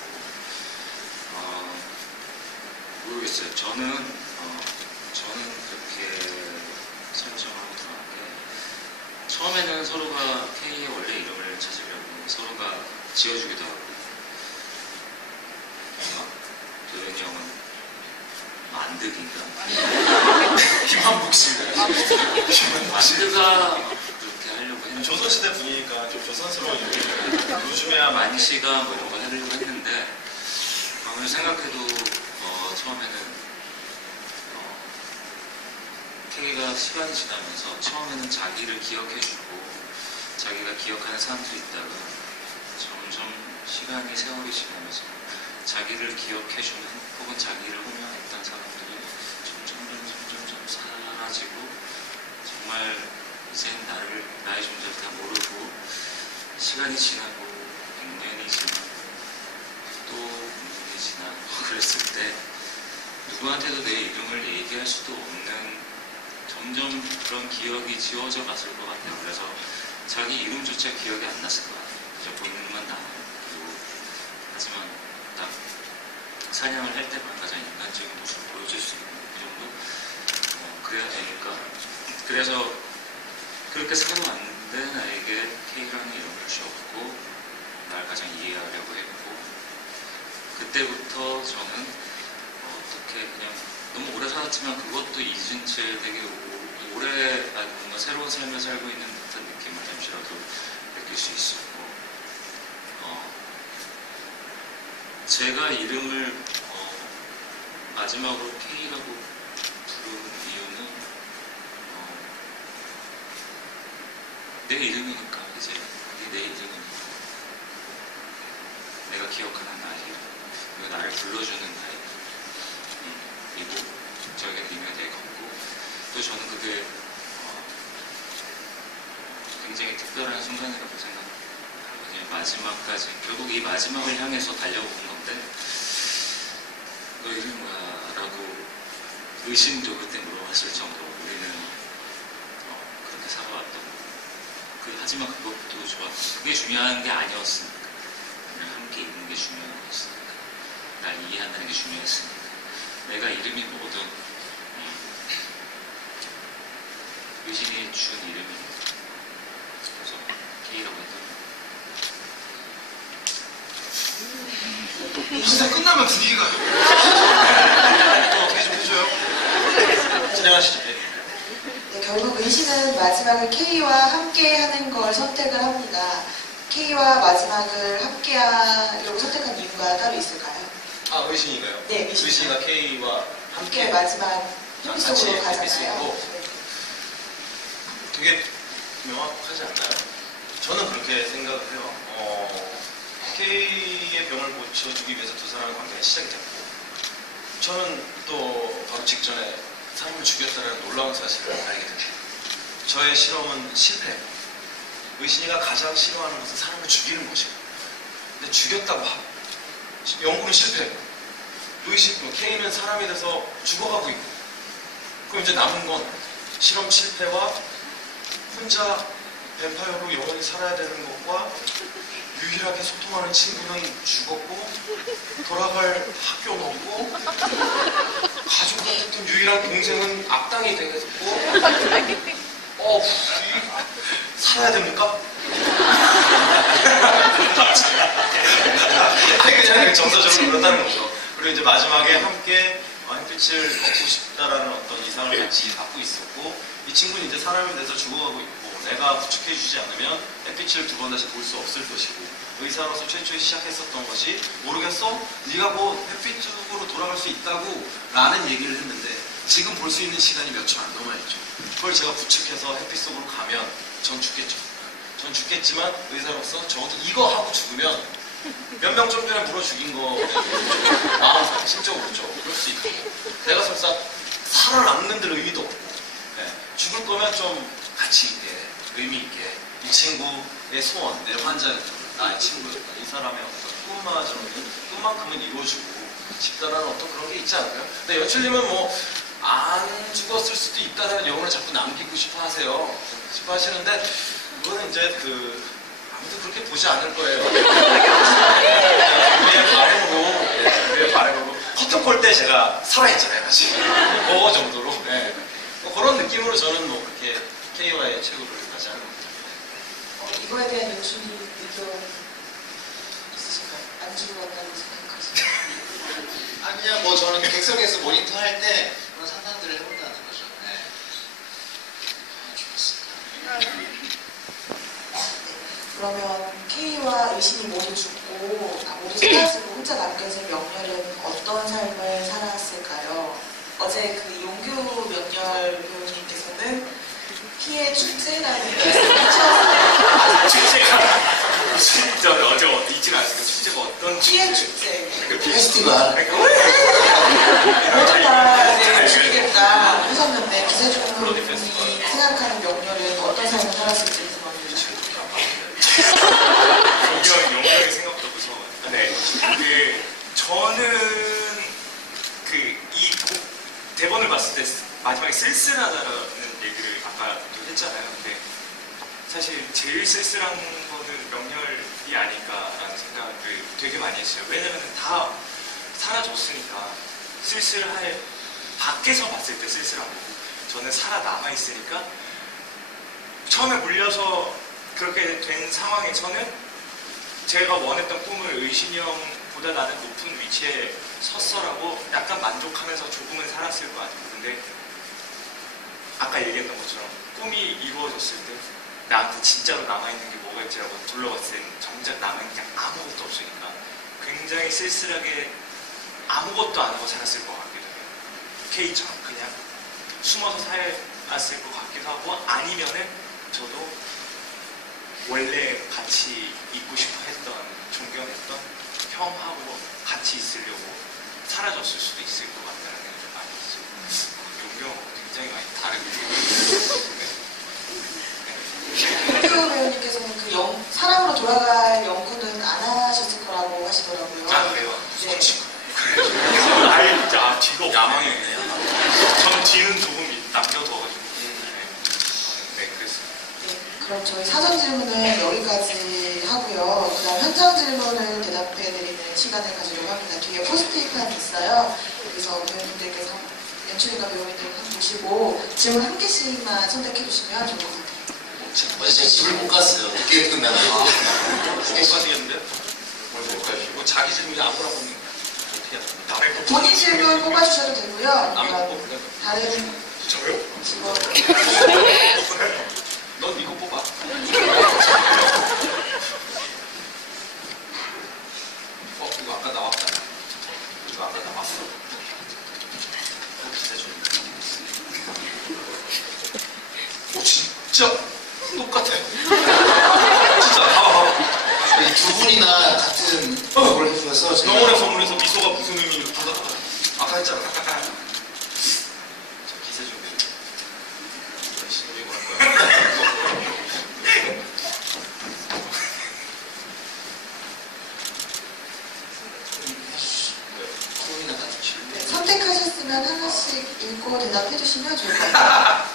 모르겠어요. 저는 그렇게 설정하고 들어간 게, 처음에는 서로가 K의 원래 이름을 찾으려고 서로가 지어주기도 하고, 도현이 형은 만득인가? 희망복싱. 만드가 그렇게 하려고 했는데, 조선시대 분위기니까 좀 조선스러운 이름. 요즘에야 만시가 뭐 이런 거 하려고 했는데, 아무리 생각해도 처음에는 K가 시간이 지나면서 처음에는 자기를 기억해주고 자기가 기억하는 사람들이 있다가 점점 시간이 세월이 지나면서 자기를 기억해주는 혹은 자기를 호명했던 사람들이 점점 사라지고, 정말 이젠 나의 존재를 다 모르고, 시간이 지나고 100년이 지나고 또 100년이 지나고 그랬을 때 누구한테도 내 이름을 얘기할 수도 없는, 점점 그런 기억이 지워져 갔을 것 같아요. 그래서 자기 이름조차 기억이 안 났을 것 같아요. 그저 본인만 남아요. 하지만 딱 사냥을 할 때만 가장 인간적인 모습을 보여줄 수 있는 그 정도 그래야 되니까, 그래서 그렇게 살아왔는데 나에게 K라는 이름을 주었고 날 가장 이해하려고 했고, 그때부터 저는 어떻게 그냥 너무 오래 살았지만 그것도 잊은 채 되게 오래 뭔가 새로운 삶을 살고 있는 듯한 느낌을 잠시라도 느낄 수 있었고, 제가 이름을 마지막으로 K라고 부른 이유는 내 이름이니까, 이제 그게 내 이름이니까, 내가 기억하는 나의 이름, 그리고 나를 불러주는 나의 이고, 저에게 의미가 되게 컸고, 또 저는 그게 굉장히 특별한 순간이라고 생각하거든요. 마지막까지, 결국 이 마지막을 향해서 달려온 건데, 너 이름이 뭐야? 라고 의심도 그때 물어봤을 정도로 우리는 하지만 그것도 좋았고 그게 중요한 게 아니었으니까 그냥 함께 있는 게 중요한 거였으니까 날 이해한다는 게 중요했으니까 내가 이름이 뭐든 의신이 준 이름이니까 그래서 K라고 했던 진짜 끝나면 분위기가 어떻게 좀 해줘요? 진행하시죠. 네, 결국 의신은 마지막을 K와 함께 하는 걸 선택을 합니다. K와 마지막을 함께 하려고 선택한 이유가 따로 있을까요? 아, 의신이가요? 네, 의신이가 K와 함께 마지막 같이 에피소드로 가잖아요. 에피소드로. 네. 되게 명확하지 않나요? 저는 그렇게 생각을 해요. K의 병을 고쳐주기 위해서 두 사람의 관계가 시작이 됐고 저는 또 바로 직전에 사람을 죽였다는 놀라운 사실을 알게 됩니다. 저의 실험은 실패. 의신이가 가장 싫어하는 것은 사람을 죽이는 것이고 근데 죽였다고 하고 연구는 실패. K는 사람이 돼서 죽어가고 있고 그럼 이제 남은 건 실험 실패와 혼자 뱀파이어로 영원히 살아야 되는 것과 유일하게 소통하는 친구는 죽었고 돌아갈 학교는 없고 가족 같았던 유일한 동생은 악당이 되겠고 살아야 됩니까? 그냥 정서적으로 그렇다는 거죠. 그리고 이제 마지막에 함께 햇빛을 먹고 싶다라는 어떤 이상을 같이 갖고 있었고 이 친구는 이제 사람이 돼서 죽어가고 있고 내가 구축해주지 않으면 햇빛을 두 번 다시 볼 수 없을 것이고 의사로서 최초에 시작했었던 것이 모르겠어? 네가 뭐 햇빛 쪽으로 돌아갈 수 있다고 라는 얘기를 했는데 지금 볼 수 있는 시간이 몇 초 안 남아있죠. 그걸 제가 구축해서 햇빛 속으로 가면 전 죽겠죠. 전 죽겠지만 의사로서 적어도 이거 하고 죽으면 몇 명 좀 전에 물어 죽인 거 마음 심적으로 그렇죠. 그럴 수 있고 내가 설사 살아남는 들 의미도 없고 죽을 거면 좀 가치 있게 의미 있게 이 친구의 소원, 내 환자였던 나의 친구였던 이 사람의 어떤 꿈만큼은 이루어주고 싶다라는 어떤 그런 게 있지 않을까요? 근데 연출님은 뭐 안 죽었을 수도 있다는 영혼을 자꾸 남기고 싶어 하세요. 싶어 하시는데 그거는 이제 아무도 그렇게 보지 않을 거예요. 우리의 바람으로 커튼콜 때 제가 살아있잖아요, 사실. 그거 정도로. 네. 뭐 그런 느낌으로 저는 뭐 그렇게 K와의 최고를 가지 않은 것 같아요. 이거에 대한 연출이 의견 있으신가요? 안 죽었다고 생각하시나요? 아 그냥 뭐 저는 객석에서 모니터 할 때 그런 상상들을 해본다는 거죠. 네. 그러면 K와 의신이 모두 죽고 모두 사라지고 혼자 남겨진 명렬은 어떤 삶을 살았을까요? 어제 그 용규 명렬 배우님께서는 피의 축제라는 말씀을 하셨어요. 축제가 무슨 저 어제 잊지 마시고 축제가 어떤 피의 축제. 페스티벌. 모든 다 죽이겠다 하셨는데 기세종 분이 생각하는 명렬은 어떤 삶을 살았을지 궁금합니다. 용병의 생각보다 무서워요. 네, 저는 이 대본을 봤을 때 마지막에 쓸쓸하다라는 얘기를 아까도 했잖아요. 근데 사실 제일 쓸쓸한 거는 명렬이 아닐까라는 생각을 되게 많이 했어요. 왜냐면 다 사라졌으니까 쓸쓸할 밖에서 봤을 때 쓸쓸한 거고 저는 살아남아 있으니까 처음에 물려서 그렇게 된 상황에서는 제가 원했던 꿈을 의신이 형보다 나는 높은 위치에 섰어라고 약간 만족하면서 조금은 살았을 것 같아요. 근데 아까 얘기했던 것처럼 꿈이 이루어졌을 때 나한테 진짜로 남아있는 게 뭐가 있지라고 둘러봤을 때 정작 남아있는 게 아무것도 없으니까 굉장히 쓸쓸하게 아무것도 안 하고 살았을 것 같기도 해요. K처럼 그냥 숨어서 살았을 것 같기도 하고 아니면은 저도 원래 같이 있고 싶어 했던 존경했던 형하고 같이 있으려고 사라졌을 수도 있을 것 같다는 생각이 많이 했어요. 용병하고 굉장히 많이 다르게 용규 배우님께서는 사람으로 돌아갈 연구는 안 하셨을 거라고 하시더라고요. 아 그래요? 네. 아예 진짜 뒤가 야망이네요. 저는 뒤는 조금 남겨둬가지고 네 그랬어요. 네, 그럼 저희 사전 질문은 여기까지 하고요. 그 다음 현장 질문을 대답해드리는 시간을 가지려고 합니다. 뒤에 포스트잇판이 있어요. 여기서 배우님들께서 연출인과 배우님들 보시고 질문 한 개씩만 선택해 주시면 좋을 것 같아요. 어제 집을 못 갔어요. 늦게 끝나면. 못 가시겠는데? 못 가시고 자기 질문이 아무나 뽑는 거야. 어떻게 해야 돼? 남의 거 본인 질문 뽑아주셔도 되고요. 남의 거 아니면 뽑을래? 다른 저요? 직원. 넌 이거 뽑아. 이거 아까 나왔다. 이거 아까 나왔어. 진짜 똑같아. 진짜 봐봐. 이 두 분이나 같은 걸 해주셔서 제가 영혼의 선물에서 미소가 무슨 의미인지 둘 다 똑같아. 아까 했잖아. 자, 기세 준비. 열심히 이거 할 거야. 두 분이나 같은 질문. 네, 선택하셨으면 하나씩 읽고 대답해 주시면 좋을 것 같아요.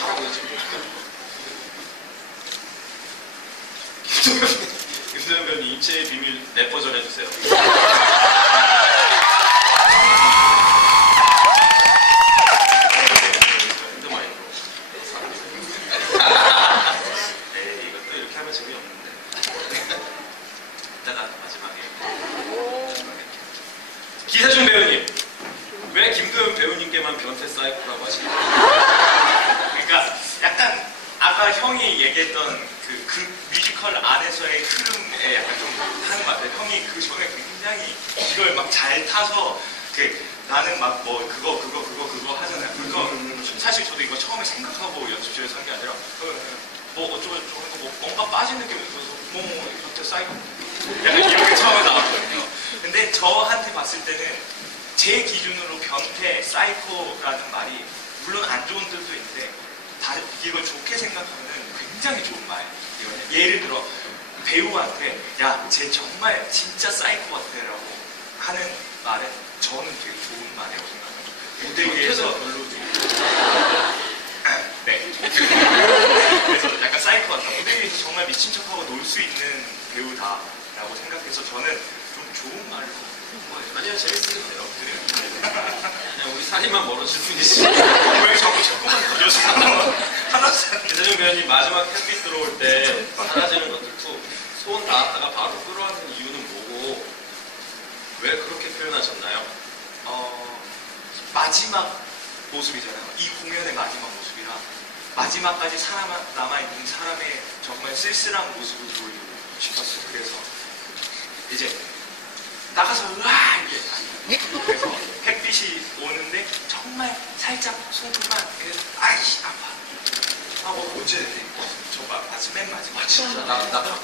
하라고요, 지금. 김도현 배우님 입체의 비밀 랩 버전 해주세요. 에이, 이것도 이렇게 하면 재미없는데. 이따가 마지막에. 기세준 배우님, 왜 김도현 배우님께만 변태 사이코라고 하십니까? 그러니까 약간 아까 형이 얘기했던 그 뮤지컬 안에서의 흐름에 약간 좀 하는 것 같아요. 형이 그 전에 굉장히 이걸 막 잘 타서 나는 막 뭐 그거 하잖아요. 그러니까 사실 저도 이거 처음에 생각하고 연습실에서 한 게 아니라 뭐 어쩌고 뭐 뭔가 빠진 느낌이 들어서 뭐 이렇게 사이코 약간 이렇게 처음에 나왔거든요. 근데 저한테 봤을 때는 제 기준으로 변태, 사이코라는 말이 물론 안 좋은 뜻도 있는데 이걸 좋게 생각하면 굉장히 좋은 말이거든요. 예를 들어 배우한테 야, 쟤 정말 진짜 사이코 같아라고 하는 말은 저는 되게 좋은 말이라고 생각합니다. 무대 위에서 네. 그래서 약간 사이코 같다. 무대 위에서 정말 미친 척하고 놀 수 있는 배우다라고 생각해서 저는 좀 좋은 말로 아니요, 재밌으세요. 그냥 우리 살이만 멀어질 뿐이지. 왜 자꾸만 들려주나? 하나씩 기세준 배우님 마지막 햇빛 들어올 때 사라지는 것들도 소원 닿았다가 바로 끌어안는 이유는 뭐고 왜 그렇게 표현하셨나요? 마지막 모습이잖아요. 이 공연의 마지막 모습이라 마지막까지 남아있는 사람의 정말 쓸쓸한 모습을 보여주고 싶었어요. 그래서 이제 나가서 으아 이게 그래서 햇빛이 오는데 정말 살짝 손톱만 그래서 아이씨 아파 하고 언제 저 맨 마지막 진짜 나 가고 나서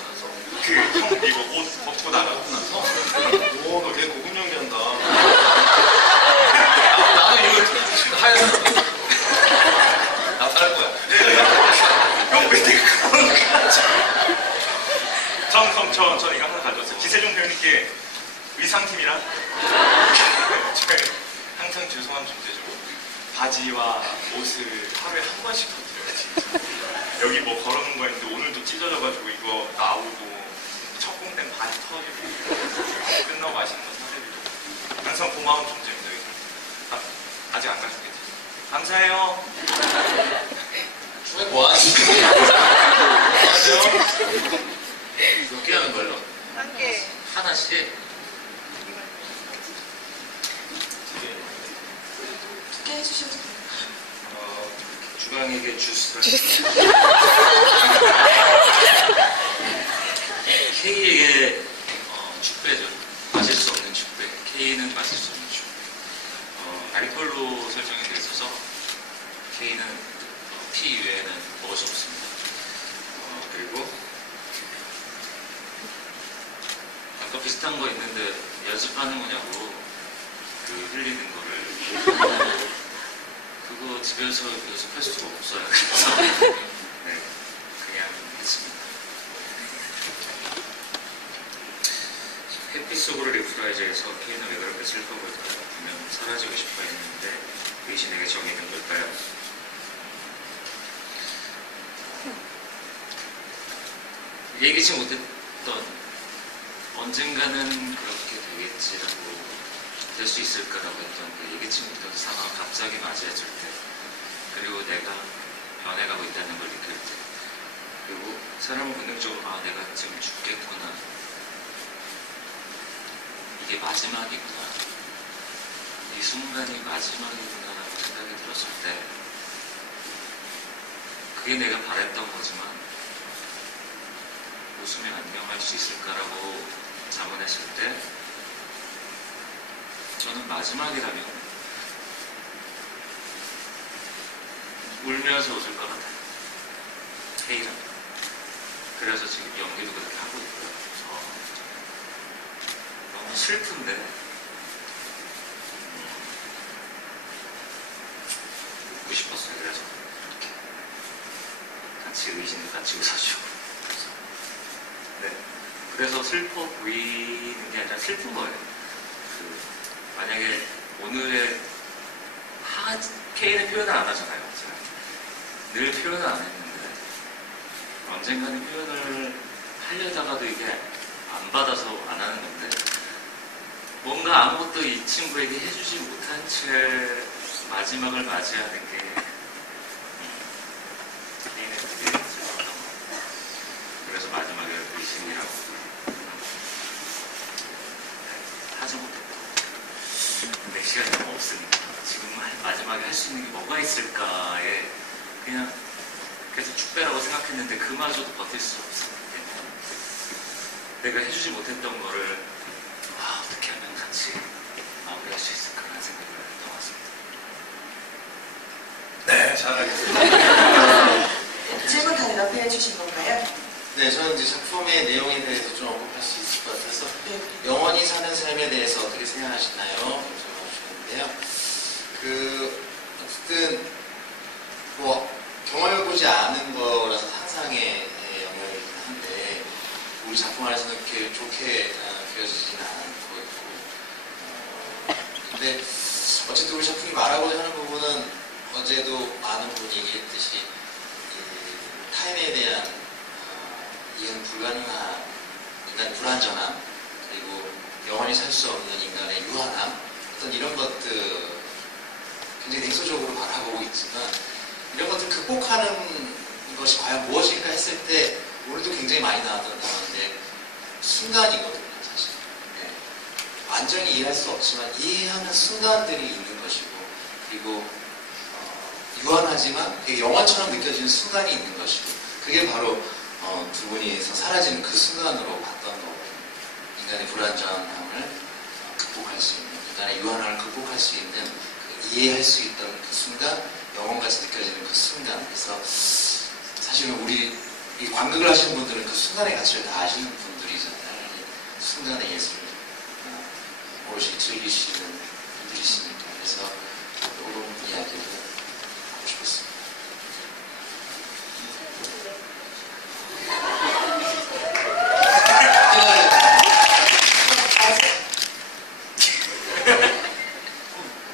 형 이거 옷 벗고 나가고 나서 오, 너 되게 고급 연기한다. 나도 이거 하얀 나도 할 거야. 형 왜 내가 그런 거 같지? 전 이거 하나 가져왔어요. 기세종 배우님께 의상팀이랑 저희 항상 죄송한 존재죠. 바지와 옷을 하루에 한 번씩 터뜨려요. 진짜. 여기 뭐 걸어놓은 거 있는데 오늘도 찢어져가지고 이거 나오고 첫 공땐 바지 터지고 끝나고 맛있는 거 사드리고 항상 고마운 존재입니다. 아직 안 가셨겠죠? 감사해요. 중에 뭐 하지? 안녕하세요. 몇 개 하는 걸로? 한 개. 하나씩? 두 개 해주셔도 돼요. 주방에게 주스를 K에게 축배죠. 마실 수 없는 축배. K는 마실 수 없는 축배. 알코올로 설정이 되어 있어서 K는 P 이외에는 먹을 수 없습니다. 그리고 아까 비슷한 거 있는데 연습하는 거냐고 그 흘리는 거를 그거 집에서 연습할 수가 없어요. 그래서 네, 그냥 했습니다. 햇빛 속으로 리프라이저에서 K는 왜 그렇게 슬퍼 보일까요? 분명 사라지고 싶어 했는데 의신에게 정이 든 걸까요? 예기치 못했던 언젠가는 그렇게 되겠지라고 될 수 있을까라고 했던 그 예기치 못했던 상황을 갑자기 맞이했을 때, 그리고 내가 변해가고 있다는 걸 느낄 때, 그리고 사람은 본능적으로 아 내가 지금 죽겠구나, 이게 마지막이구나, 이 순간이 마지막이구나 라고 생각이 들었을 때, 그게 내가 바랬던 거지만 웃으며 안녕할 수 있을까라고 자문했을 때, 저는 마지막이라면 울면서 웃을 것 같아요. K라면. 그래서 지금 연기도 그렇게 하고 있고요. 너무 슬픈데 웃고 싶었어요. 그래서 이렇게 같이 의심도 같이 웃어주고. 네. 그래서 슬퍼 보이는 게 아니라 슬픈 거예요. 만약에 오늘의 K는 표현을 안 하잖아요. 제가. 늘 표현을 안 했는데 언젠가는 표현을 하려다가도 이게 안 받아서 안 하는 건데, 뭔가 아무것도 이 친구에게 해주지 못한 채 마지막을 맞이하는 게 K는 되게 슬펐던 것 같아요. 그래서 마지막에 의심이라고 하지 못했다. 근데 시간이 너무 없으니까 지금 마지막에 할 수 있는 게 뭐가 있을까에 그냥 계속 축배라고 생각했는데 그마저도 버틸 수 없었기 때문에 내가 해주지 못했던 거를 어떻게 하면 같이 마무리할 수 있을까라는 생각을 했던 것 같습니다. 네, 잘하겠습니다. 질문 다 대답해 주신 건가요? 네, 저는 이제 작품의 내용에 대해서 좀 언급할 수 있을 것 같아서 네. 영원히 사는 삶에 대해서 어떻게 생각하시나요? 물어주셨는데요. 어쨌든 뭐 경험해보지 않은 거라서 상상의 영역이긴 한데 우리 작품 안에서는 이렇게 좋게 그려지지는 않고 있고, 근데 어쨌든 우리 작품이 말하고자 하는 부분은 어제도 많은 분이 얘기했듯이 이 타인에 대한 이해는 불가능한 인간의 불완전함, 그리고 영원히 살 수 없는 인간의 유한함, 어떤 이런 것들 굉장히 냉소적으로 바라보고 있지만, 이런 것들 극복하는 것이 과연 무엇일까 했을 때 오늘도 굉장히 많이 나왔던 단어인데 순간이거든요, 사실. 네. 완전히 이해할 수 없지만 이해하는 순간들이 있는 것이고, 그리고 유한하지만 되게 영화처럼 느껴지는 순간이 있는 것이고, 그게 바로 두 분이서 사라지는 그 순간으로 봤던 거거든요. 인간의 불완전함을 극복할 수 있는, 인간의 유한함을 극복할 수 있는, 이해할 수 있던 그 순간, 영혼같이 느껴지는 그 순간. 그래서 사실은 우리 이 관극을 하시는 분들은 그 순간의 가치를 다 아시는 분들이잖아요. 순간의 예술을 오롯이 즐기시는 분들이시니까. 그래서 이런 이야기를 하고 싶었습니다.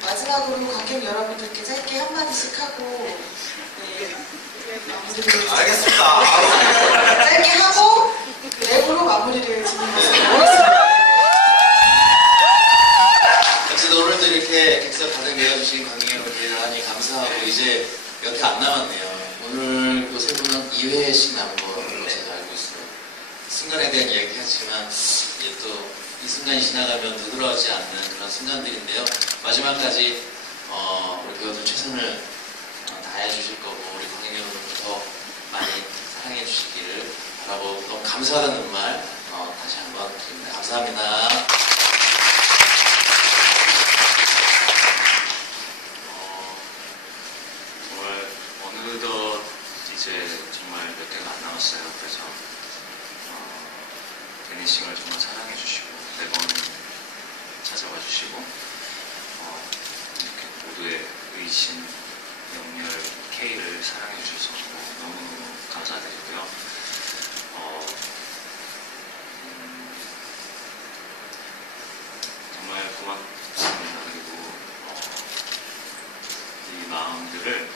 마지막으로 관객 여러분들께 짧게 한마디씩 하고, 네, 마무리를 알겠습니다. 짧게 하고 랩으로 마무리를 짓는 것으로 하겠습니다. 어쨌든 오늘도 이렇게 객석 가득 메워주신 관객 여러분들 대단히 감사하고, 이제 몇 회 안 남았네요. 오늘 그 세 분은 2회씩 남은 걸로 제가 알고 있어요. 순간에 대한 이야기 하지만 이제 또 이 순간이 지나가면 되돌아오지 않는 그런 순간들인데요. 마지막까지 우리 배우들 최선을 다해 주실 거고, 우리 관객 여러분들 더 많이 사랑해 주시기를 바라고, 너무 감사하다는 말 다시 한번 드립니다. 감사합니다. 정말 어느덧 이제 정말 몇 개가 안 남았어요. 그래서 데니싱을 정말 사랑해 주시고 매번 찾아와 주시고 이렇게 모두의 의심, 영렬, K를 사랑해 주셔서 너무 감사드리고요. 정말 고맙습니다. 그리고 이 마음들을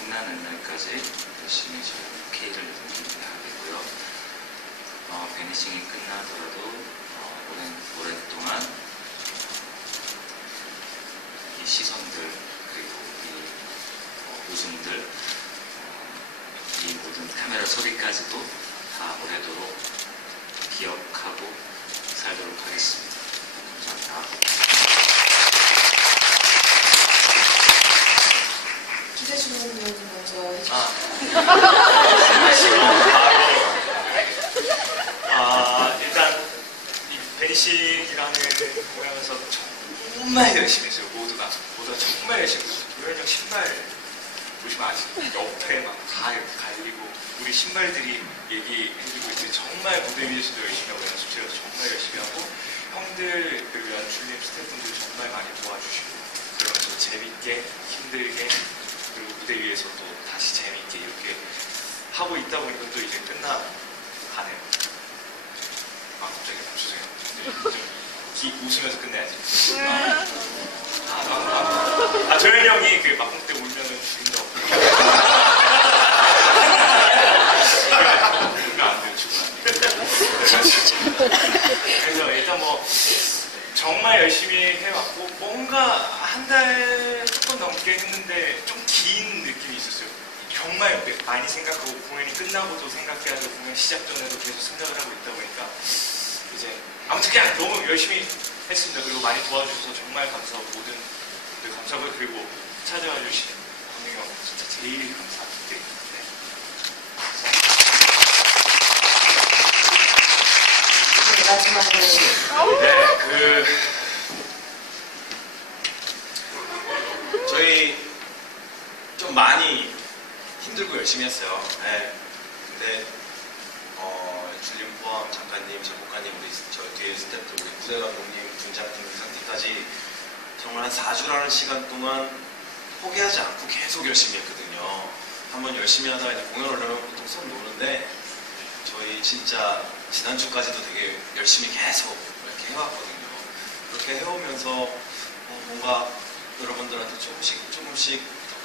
끝나는 날까지 때까지 열심히 저희 K를 하겠고요. 베니싱이 끝나더라도 오랫동안 이 시선들 그리고 이 웃음들 이 모든 카메라 소리까지도 다 오래도록 기억하고 살도록 하겠습니다. 감사합니다. 기대주는 분 먼저 해주시죠. 일단 이 베니싱이라는 공연에서 정말 열심히 했어요. 모두가 정말 열심히 했어요. 도현이 형 신발 보시면 아시죠? 옆에 막 다 이렇게 갈리고 우리 신발들이 얘기해주고 있어요. 정말 무대 위에서도 열심히 하고 연습실에서 정말 열심히 하고 형들 그리고 연출님 스태프분들 정말 많이 도와주시고 그러면서 재밌게 힘들게 그리고 무대 위에서 또 다시 재밌게 이렇게 하고 있다 보니까 또 이제 끝나가네요. 갑자기 죄송해요. 웃으면서 끝내야지. 조현이 형이 그 막공 때 울면은 죽인다고. 울면 안 돼요, 죽으면 안 돼요. 그래서 일단 뭐 정말 열심히 해왔고 뭔가 한 달 조금 넘게 했는데 좀 긴 느낌이 있었어요. 정말 많이 생각하고 공연이 끝나고도 생각해야 되고 공연 시작 전에도 계속 생각을 하고 있다 보니까 이제 아무튼 그냥 너무 열심히 했습니다. 그리고 많이 도와주셔서 정말 감사하고 모든 분들 감사하고요. 그리고 찾아와 주신 권영이 형 진짜 제일 감사드립니다. 마지막으로 저희 좀 많이 힘들고 열심히 했어요. 네. 근데 줄림 포함 작가님, 작곡가님, 우리 저 뒤에 스태프, 우리 무대 감독님, 분장팀, 의상팀까지 정말 한 4주라는 시간 동안 포기하지 않고 계속 열심히 했거든요. 한번 열심히 하다가 이제 공연 올라오면 보통 손 놓는데 저희 진짜 지난주까지도 되게 열심히 계속 이렇게 해왔거든요. 그렇게 해오면서 뭔가 여러분들한테 조금씩 더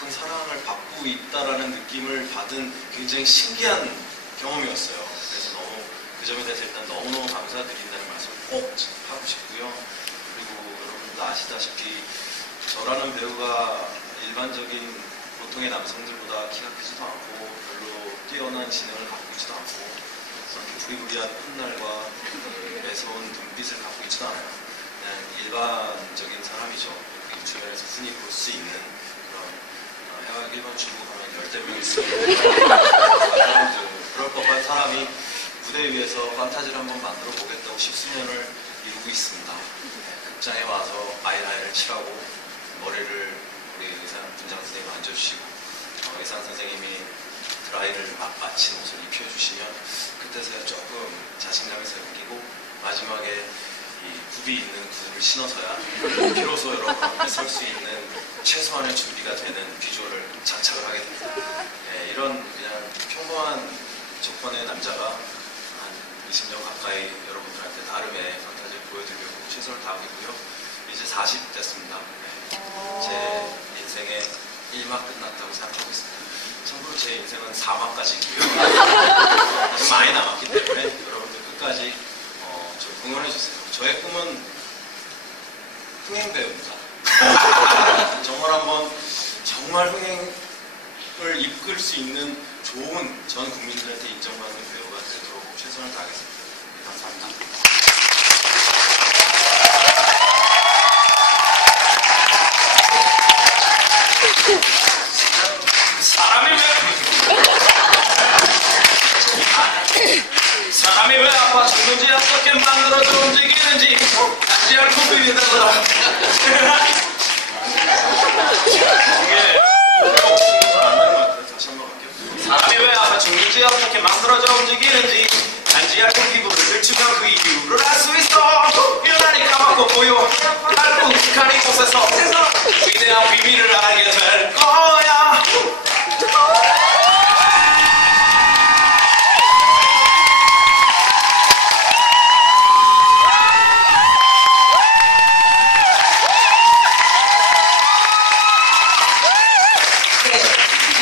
큰 사랑을 받고 있다라는 느낌을 받은 굉장히 신기한 경험이었어요. 그래서 너무 그 점에 대해서 일단 너무너무 감사드린다는 말씀을 꼭 하고 싶고요. 그리고 여러분도 아시다시피 저라는 배우가 일반적인 보통의 남성들보다 키가 크지도 않고 별로 뛰어난 지능을 갖고 있지도 않고 그렇게 부리부리한 콧날과 매서운 눈빛을 갖고 있지도 않아요. 그냥 일반적인 사람이죠. 우리 주변에서 흔히 볼 수 있는 그런 해외 일반 중국 하면 열대 명 있으면 그럴 법한 사람이 무대 위에서 판타지를 한번 만들어 보겠다고 10수년을 이루고 있습니다. 극장에 와서 아이라인을 칠하고 머리를 우리 의상 분장 선생님이 만져주시고 의상 선생님이 드라이를 마친 옷을 입혀주시면 그때서야 조금 자신감이 생기고 마지막에 이 굽이 있는 구두를 신어서야 비로소 여러분 앞에 설 수 있는 최소한의 준비가 되는 비주얼을 장착을 하게 됩니다. 네, 이런 그냥 평범한 조건의 남자가 한 20년 가까이 여러분들한테 나름의 판타지를 보여드리려고 최선을 다하고 있고요. 이제 40 됐습니다. 네, 제 인생의 1막 끝났다고 생각하고 있습니다. 참고로 제 인생은 4막까지 있고요. 아주 많이 남았기 때문에 여러분들 끝까지 저 응원해주세요. 저의 꿈은 흥행배우입니다. 정말 흥행을 이끌 수 있는 좋은 전 국민들한테 인정받는 배우가 되도록 최선을 다하겠습니다. 네, 감사합니다. 사람이 왜 아파 죽는지 어떻게 만들어져 움직이는지 알지 않고 비비다가 이게 다시 한번 갈게요. 사람이 왜 아파 죽는지 어떻게 만들어져 움직이는지 알지 않고 피부를 들추면 그 이유를 알 수 있어. 유난히 까맣고 고요한 얇고 욱한 이곳에서 위대한 비밀을 알게 될 거야.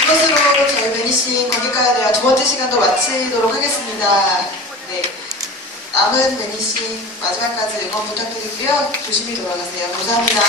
이것으로 저희 베니싱 번째 시간도 마치도록 하겠습니다. 네. 남은 매니싱 마지막까지 응원 부탁드리고요. 조심히 돌아가세요. 감사합니다.